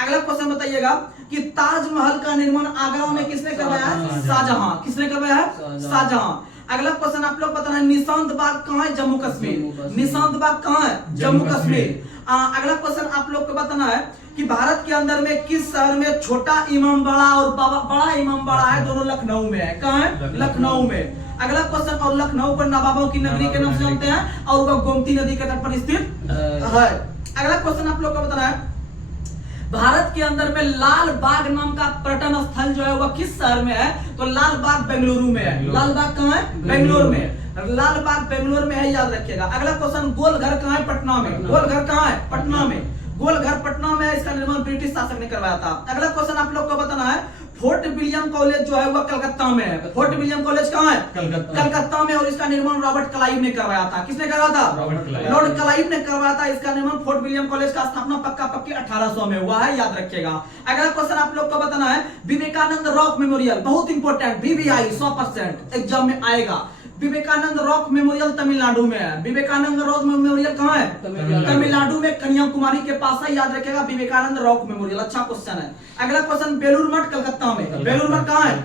अगला क्वेश्चन बताइएगा कि ताजमहल का निर्माण आगरा में किसने करवाया है? शाहजहां। किसने करवाया है? शाहजहां। अगला क्वेश्चन आप लोग बताना है, निशांत बाग कहां है? जम्मू कश्मीर। निशांत बाग कहां है? जम्मू कश्मीर। अगला क्वेश्चन आप लोग को बताना है कि भारत के अंदर में किस शहर में छोटा इमामबाड़ा और बड़ा इमामबाड़ा है? दोनों लखनऊ में है। कहां है? लखनऊ में। अगला क्वेश्चन, और लखनऊ पर नवाबों की नगरी के नाम से जानते हैं और वह गोमती नदी के तट पर स्थित है। अगला क्वेश्चन आप लोग को बताना है, भारत के अंदर में लाल बाग नाम का पर्यटन स्थल जो है वह किस शहर में है? तो लाल बाग बेंगलुरु में है। लाल बाग कहां है? बेंगलुरु में। लाल बाग बेंगलुरु में है। याद रखिएगा। अगला क्वेश्चन, गोलघर कहां है? पटना में। गोलघर कहां है? पटना में। गोलघर पटना में। इसका निर्माण ब्रिटिश शासक ने करवाया था। अगला क्वेश्चन आप लोग को बताना है, फोर्ट विलियम कॉलेज जो है वह कलकत्ता में है। फोर्ट विलियम कॉलेज कहाँ है? कलकत्ता में। और इसका निर्माण रॉबर्ट क्लाइव ने करवाया था। किसने करवाया था? लॉर्ड क्लाइव ने करवाया था इसका निर्माण। फोर्ट विलियम कॉलेज का स्थापना पक्का पक्की 1800 में हुआ है, याद रखिएगा। अगला क्वेश्चन आप लोग को बताना है, विवेकानंद रॉक मेमोरियल, बहुत इंपॉर्टेंट, बीबीआई 100% एग्जाम में आएगा। विवेकानंद रॉक मेमोरियल तमिलनाडु में है। विवेकानंद रॉक मेमोरियल कहाँ है? तमिलनाडु में, कन्याकुमारी के पास है, याद रखिएगा। विवेकानंद रॉक मेमोरियल, अच्छा क्वेश्चन है। अगला क्वेश्चन, बेलूर मठ कलकत्ता में। बेलूर मठ कहाँ है?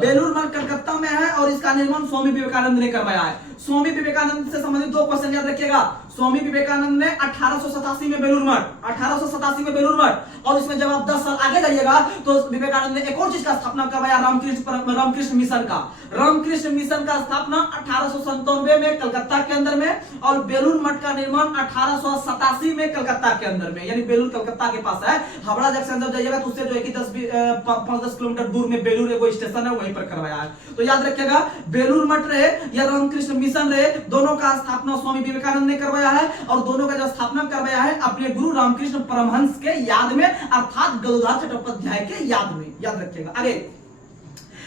बेलूर मठ कलकत्ता में है और इसका निर्माण स्वामी विवेकानंद ने करवाया है। स्वामी विवेकानंद से संबंधित 2 क्वेश्चन याद रखिएगा। स्वामी विवेकानंद ने 1887 में बेलूर मठ, 1887 में बेलूर मठ, और इसमें जब आप 10 साल आगे जाइएगा तो विवेकानंद ने एक और चीज का स्थापना करवाया, रामकृष्ण मिशन का। रामकृष्ण मिशन का स्थापना 1897 में कलकत्ता के अंदर में, और बेलूर मठ का निर्माण 1887 में कलकत्ता के अंदर में, यानी बेलूर कलकत्ता के पास है। हावड़ा जंक्शन जब जाइएगा तो उससे जो है कि 5-10 किलोमीटर दूर में बेलूर एगो स्टेशन है, वहीं पर करवाया है। तो याद रखिएगा, बेलूर मठ रहे या रामकृष्ण मिशन रहे, दोनों का स्थापना स्वामी विवेकानंद ने करवाया है, और दोनों का जो स्थापना करवाया है अपने गुरु रामकृष्ण परमहंस के याद में, अर्थात गलुदार चट्टोपाध्याय के याद में, याद रखिएगा। आगे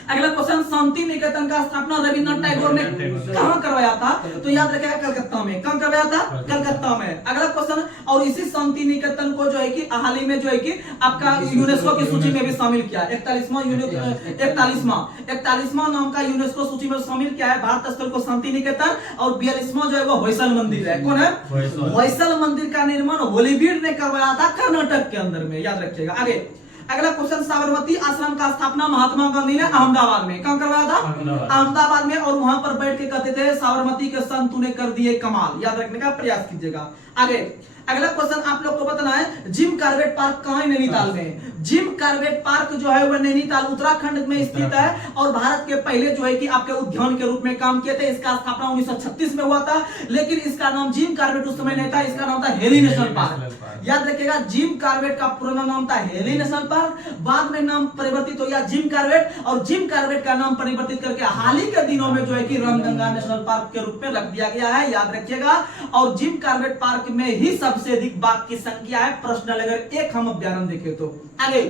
अगला क्वेश्चन, शांति निकेतन का स्थापना रविन्द्रनाथ टैगोर ने कहां करवाया था? तो याद रखिएगा, कलकत्ता में। कहां करवाया था? कलकत्ता में। अगला क्वेश्चन, और इसी शांति निकेतन को जो है कि हाल ही में जो है कि आपका यूनेस्को की सूची में भी शामिल किया। 41वां नाम का यूनेस्को सूची में शामिल किया है भारत स्थल को शांति निकेतन, और 42वां जो है वो होयसल मंदिर है। कौन है? होयसल मंदिर का निर्माण होलीवीड ने करवाया था कर्नाटक के अंदर में, याद रखिएगा। आगे अगला क्वेश्चन, साबरमती आश्रम का स्थापना महात्मा गांधी ने अहमदाबाद में, कहां करवाया था? अहमदाबाद में, और वहां पर बैठ के कहते थे, साबरमती के संत तूने कर दिए कमाल, याद रखने का प्रयास कीजिएगा। आगे अगला क्वेश्चन आप लोग को बताना है, जिम कॉर्बेट पार्क कहां है? नैनीताल में। जिम कॉर्बेट पार्क जो है वह नैनीताल उत्तराखंड में स्थित है, और भारत के पहले जो है कि आपके उद्यान के रूप में काम किए थे। इसका स्थापना 1936 में हुआ था, लेकिन इसका नाम जिम कॉर्बेट उस समय नहीं था, इसका नाम था हेली नेशनल पार्क, याद रखिएगा। जिम कॉर्बेट का पुराना नाम था हेली नेशनल पार्क, बाद में नाम परिवर्तित हो गया जिम कॉर्बेट, और जिम कॉर्बेट का नाम परिवर्तित करके हाल ही के दिनों में जो है कि रामगंगा नेशनल पार्क के रूप में रख दिया गया है, याद रखिएगा। और जिम कॉर्बेट पार्क में ही सबसे अधिक बाघ की संख्या है, प्रश्न अगर एक हम अभ्यारण देखें तो। आगे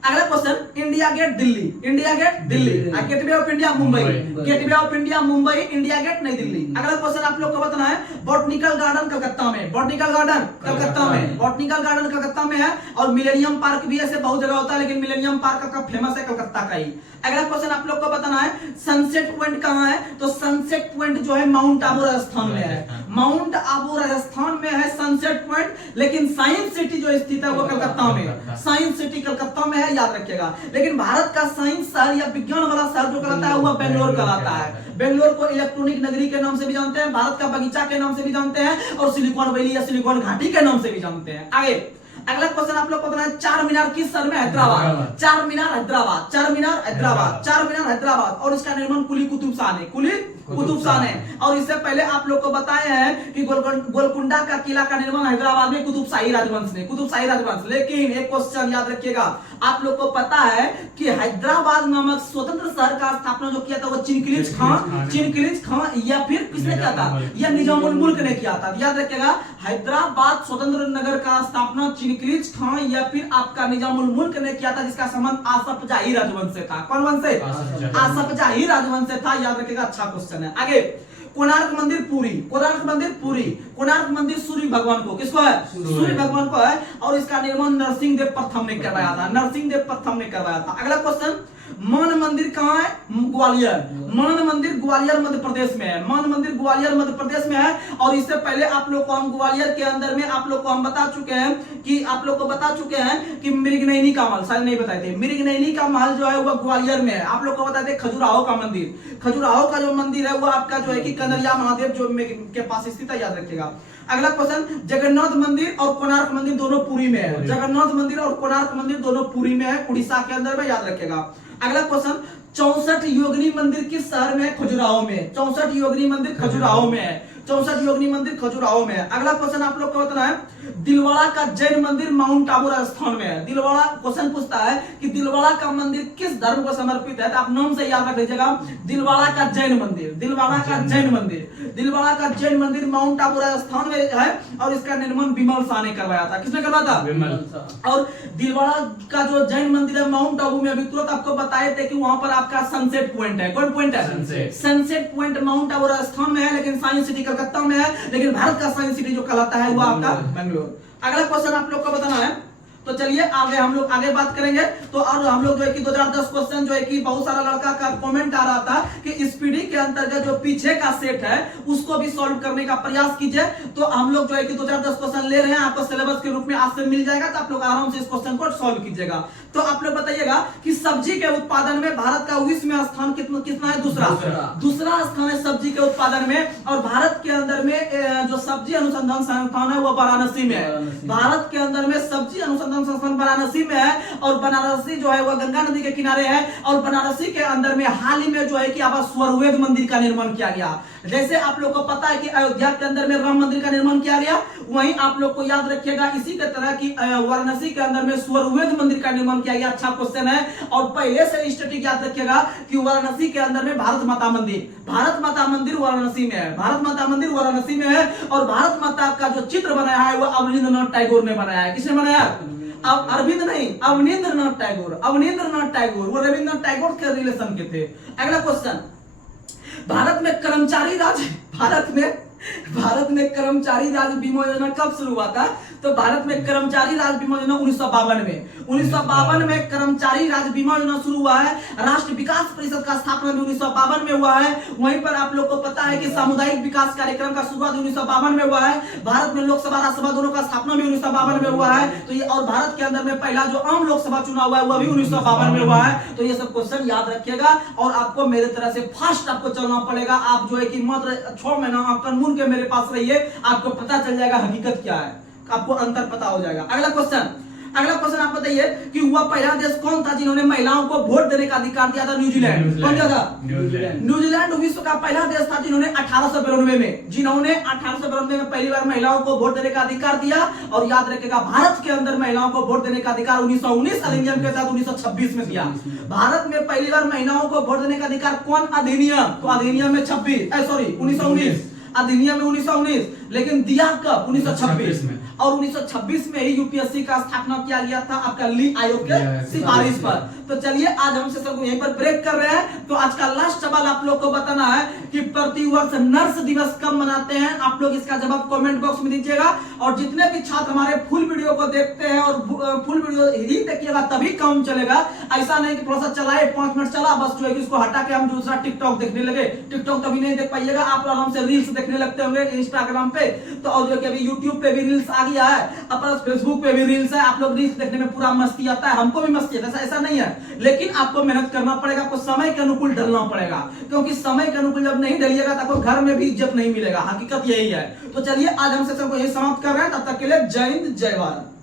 अगला question, India Gate Delhi. India Gate Delhi, Gateway of India Mumbai, Gateway of India Mumbai, India Gate New Delhi. अगला क्वेश्चन आप लोग को बताना है, बॉटनिकल गार्डन कलकत्ता में। बॉटनिकल गार्डन कलकत्ता में, बॉटनिकल गार्डन कलकत्ता में है, और मिलेनियम पार्क भी ऐसे बहुत जगह होता है, लेकिन मिलेनियम पार्क का फेमस है कलकत्ता का ही। अगला क्वेश्चन आप लोग को बताना है, सनसेट पॉइंट कहां है? तो सनसेट पॉइंट जो है माउंट आबू राजस्थान में है। माउंट आबू राजस्थान में है सनसेट पॉइंट, लेकिन साइंस सिटी जो स्थित है वो कलकत्ता में। साइंस सिटी कलकत्ता में है, याद रखिएगा। लेकिन भारत का साइंस शहर या विज्ञान वाला शहर जो कहलाता है वह बेंगलोर कहलाता है। बेंगलोर को इलेक्ट्रॉनिक नगरी के नाम से भी जानते हैं, भारत का बगीचा के नाम से भी जानते हैं, और सिलिकॉन वैली या सिलिकॉन घाटी के नाम से भी जानते हैं। आगे अगला क्वेश्चन आप लोग को बताना है, चार मीनार किस शहर में? हैदराबाद। चार मीनार हैदराबाद, चार मीनार हैदराबाद, चार मीनार हैदराबाद, और इसका निर्माण कुली कुतुब शाह ने, कुली कुतुब शाह ने। और इससे पहले आप लोग को बताए हैं कि गोलकुंडा का किला का निर्माण हैदराबाद में कुतुब शाही राजवंश ने, कुतुब शाही राजवंश। लेकिन एक क्वेश्चन याद रखिएगा, आप लोग को पता है कि हैदराबाद नामक स्वतंत्र शहर का स्थापना जो किया था वो चिनकिलिज खां या फिर किसने किया था? या निजामुल मुल्क ने किया था, याद रखिएगा। हैदराबाद स्वतंत्र नगर का स्थापना चिनकिलिज खां या फिर आपका निजामुल मुल्क ने किया था, जिसका संबंध आसफ जाही राजवंश से था। कौन वंश से? आसफ जाही राजवंश से था, याद रखिएगा। अच्छा क्वेश्चन है। आगे कोणार्क मंदिर पुरी, कोणार्क मंदिर पुरी, कोणार्क मंदिर सूर्य भगवान को, किसको है? सूर्य भगवान को है, और इसका निर्माण नरसिंह देव प्रथम ने करवाया था, नरसिंह देव प्रथम ने करवाया था। अगला क्वेश्चन, मान मंदिर कहां है? ग्वालियर। मान मंदिर ग्वालियर मध्य प्रदेश में है, मान मंदिर ग्वालियर मध्य प्रदेश में है। और इससे पहले आप लोग को हम ग्वालियर के अंदर में आप लोग को हम बता चुके हैं कि मृगनयनी का महल, शायद नहीं बताए थे, मृगनयनी का महल जो है वो ग्वालियर में है। आप लोग को बताए थे खजुराहो का मंदिर, खजुराहो का जो मंदिर है वो आपका जो है कि कन्हैया महादेव जो के पास स्थित है, याद रखिएगा। अगला क्वेश्चन, जगन्नाथ मंदिर और कोणार्क मंदिर दोनों पुरी में है, जगन्नाथ मंदिर और कोणार्क मंदिर दोनों पुरी में है, उड़ीसा के अंदर में, याद रखिएगा। अगला क्वेश्चन, 64 योगिनी मंदिर किस शहर में है? खजुराहो में। 64 योगिनी मंदिर खजुराहो में है। 64 योगिनी मंदिर खजुराहो में है। अगला क्वेश्चन आप लोग को बताना है, दिलवाड़ा का जैन मंदिर माउंट आबू राजस्थान में है। दिलवाड़ा क्वेश्चन पूछता है कि दिलवाड़ा का मंदिर किस धर्म को समर्पित है, तो आप नाम से याद रख लीजिएगा, दिलवाड़ा का जैन मंदिर, दिलवाड़ा का जैन मंदिर, दिलवाड़ा का जैन मंदिर माउंट आबू राजस्थान में है और इसका निर्माण विमल शाह ने करवाया था। किसने करवाया था? विमल शाह। और दिलवाड़ा का जो जैन मंदिर है माउंट आबू में, अभी तुरंत आपको बताए थे कि वहां पर आपका सनसेट पॉइंट है। कौन पॉइंट है? Sunset point mount Abu Rajasthan में है, लेकिन साइंस सिटी कलकत्ता में है, लेकिन भारत का साइंस सिटी जो कहलाता है वो आपका बेंगलोर। अगला क्वेश्चन आप लोग को बताना है, तो चलिए आगे हम लोग आगे बात करेंगे। तो और हम लोग जो है कि 2010 क्वेश्चन जो है कि बहुत सारा लड़का का कमेंट आ रहा था कि स्पीडी के अंतर्गत जो पीछे का सेट है उसको भी सॉल्व करने का प्रयास कीजिए। तो हम लोग जो है कि 2010 क्वेश्चन ले रहे हैं, आपको सिलेबस के रूप में आज से मिल जाएगा, तो आप लोग आराम से इस क्वेश्चन को सॉल्व कीजिएगा। तो आप लोग बताइएगा कि सब्जी के उत्पादन में भारत का 20वां स्थान कितना है? दूसरा स्थान है सब्जी के उत्पादन में। और भारत के अंदर में जो सब्जी अनुसंधान संस्थान है वो वाराणसी में है। भारत के अंदर में सब्जी अनुसंधान संस्थान वाराणसी में है और बनारसी जो है वो गंगा नदी के किनारे है। और बनारसी के अंदर में हाल ही में जो है कि अब स्वरवेद मंदिर का निर्माण किया गया। जैसे आप लोग को पता है कि अयोध्या के अंदर में राम मंदिर का निर्माण किया गया, वहीं आप लोग को याद रखिएगा इसी के तरह की वाराणसी के अंदर में स्वरवेद मंदिर का निर्माण किया गया। अच्छा क्वेश्चन है। और पहले से स्टैटिक याद रखिएगा कि वाराणसी के अंदर में भारत माता मंदिर वाराणसी में है। भारत माता मंदिर वाराणसी में है और भारत माता का जो चित्र बनाया है वो अवनींद्रनाथ टैगोर ने बनाया है। किसने बनाया? अरविंद नहीं, अवनींद्रनाथ टैगोर। अवनींद्रनाथ टैगोर वो रविंद्रनाथ टैगोर के रिलेशन के थे। अगला क्वेश्चन, भारत में कर्मचारी राज बीमा योजना कब शुरू हुआ था? तो भारत में कर्मचारी राज बीमा योजना 1952 में कर्मचारी राज बीमा योजना शुरू हुआ है। राष्ट्रीय विकास परिषद का स्थापना भी 1952 में हुआ है। वहीं पर आप लोग को पता है कि सामुदायिक विकास कार्यक्रम का शुरुआत 1952 में हुआ है। भारत में लोकसभा राज्यसभा दोनों का स्थापना भी 1952 में हुआ है। तो ये और भारत के अंदर में पहला जो आम लोकसभा चुनाव हुआ है वो भी 1952 में हुआ है। तो ये सब क्वेश्चन याद रखिएगा और आपको मेरे तरह से फास्ट आपको चलना पड़ेगा। आप जो है कि मात्र 6 महीना आप कानून के मेरे पास रहिए, आपको पता चल जाएगा हकीकत क्या है, आपको अंतर पता हो जाएगा। अगला क्वेश्चन आप बताइए कि वह पहला देश कौन था जिन्होंने महिलाओं को वोट देने का अधिकार दिया था? न्यूजीलैंड। कौन दिया था? न्यूजीलैंड विश्व का पहला देश था जिन्होंने 1892 में पहली बार महिलाओं को वोट देने का अधिकार दिया। और याद रखिएगा भारत के अंदर महिलाओं को वोट देने का अधिकार 1919 अधिनियम के साथ 1926 में दिया। भारत में पहली बार महिलाओं को वोट देने का अधिकार कौन अधिनियम? तो अधिनियम में 1919 अधिनियम में 1919, लेकिन दिया कब? 1926 में। और 1926 में ही यूपीएससी का स्थापना किया गया था आपका ली आयोग के सिफारिश पर। तो चलिए आज हम सेशन को यहीं पर ब्रेक कर रहे हैं। तो आज का लास्ट सवाल आप लोग को बताना है कि प्रतिवर्ष नर्स दिवस कब मनाते हैं? आप लोग इसका जवाब कमेंट बॉक्स में दीजिएगा। और जितने भी छात्र हमारे फुल वीडियो को देखते हैं और फुल वीडियो ही देखिएगा तभी काम चलेगा। ऐसा नहीं कि थोड़ा सा चलाए 5 मिनट चला बस जो है कि उसको हटा के हम दूसरा टिकटॉक देखने लगे। टिकटॉक कभी नहीं देख पाइएगा, आप आराम से रील्स देखने लगते होंगे इंस्टाग्राम पे। तो और जो कि अभी यूट्यूब पे भी रील्स आ गया है, अपना फेसबुक पे भी रील्स है। आप लोग रील्स देखने में पूरा मस्ती आता है, हमको भी मस्ती आता है, ऐसा नहीं है। लेकिन आपको मेहनत करना पड़ेगा, आपको समय के अनुकूल ढलना पड़ेगा, क्योंकि समय के अनुकूल जब नहीं ढलिएगा तो आपको घर में भी इज्जत नहीं मिलेगा। हकीकत यही है। तो चलिए आज हम सेशन को यही समाप्त कर रहे हैं। तब तक के लिए जय हिंद जय भारत।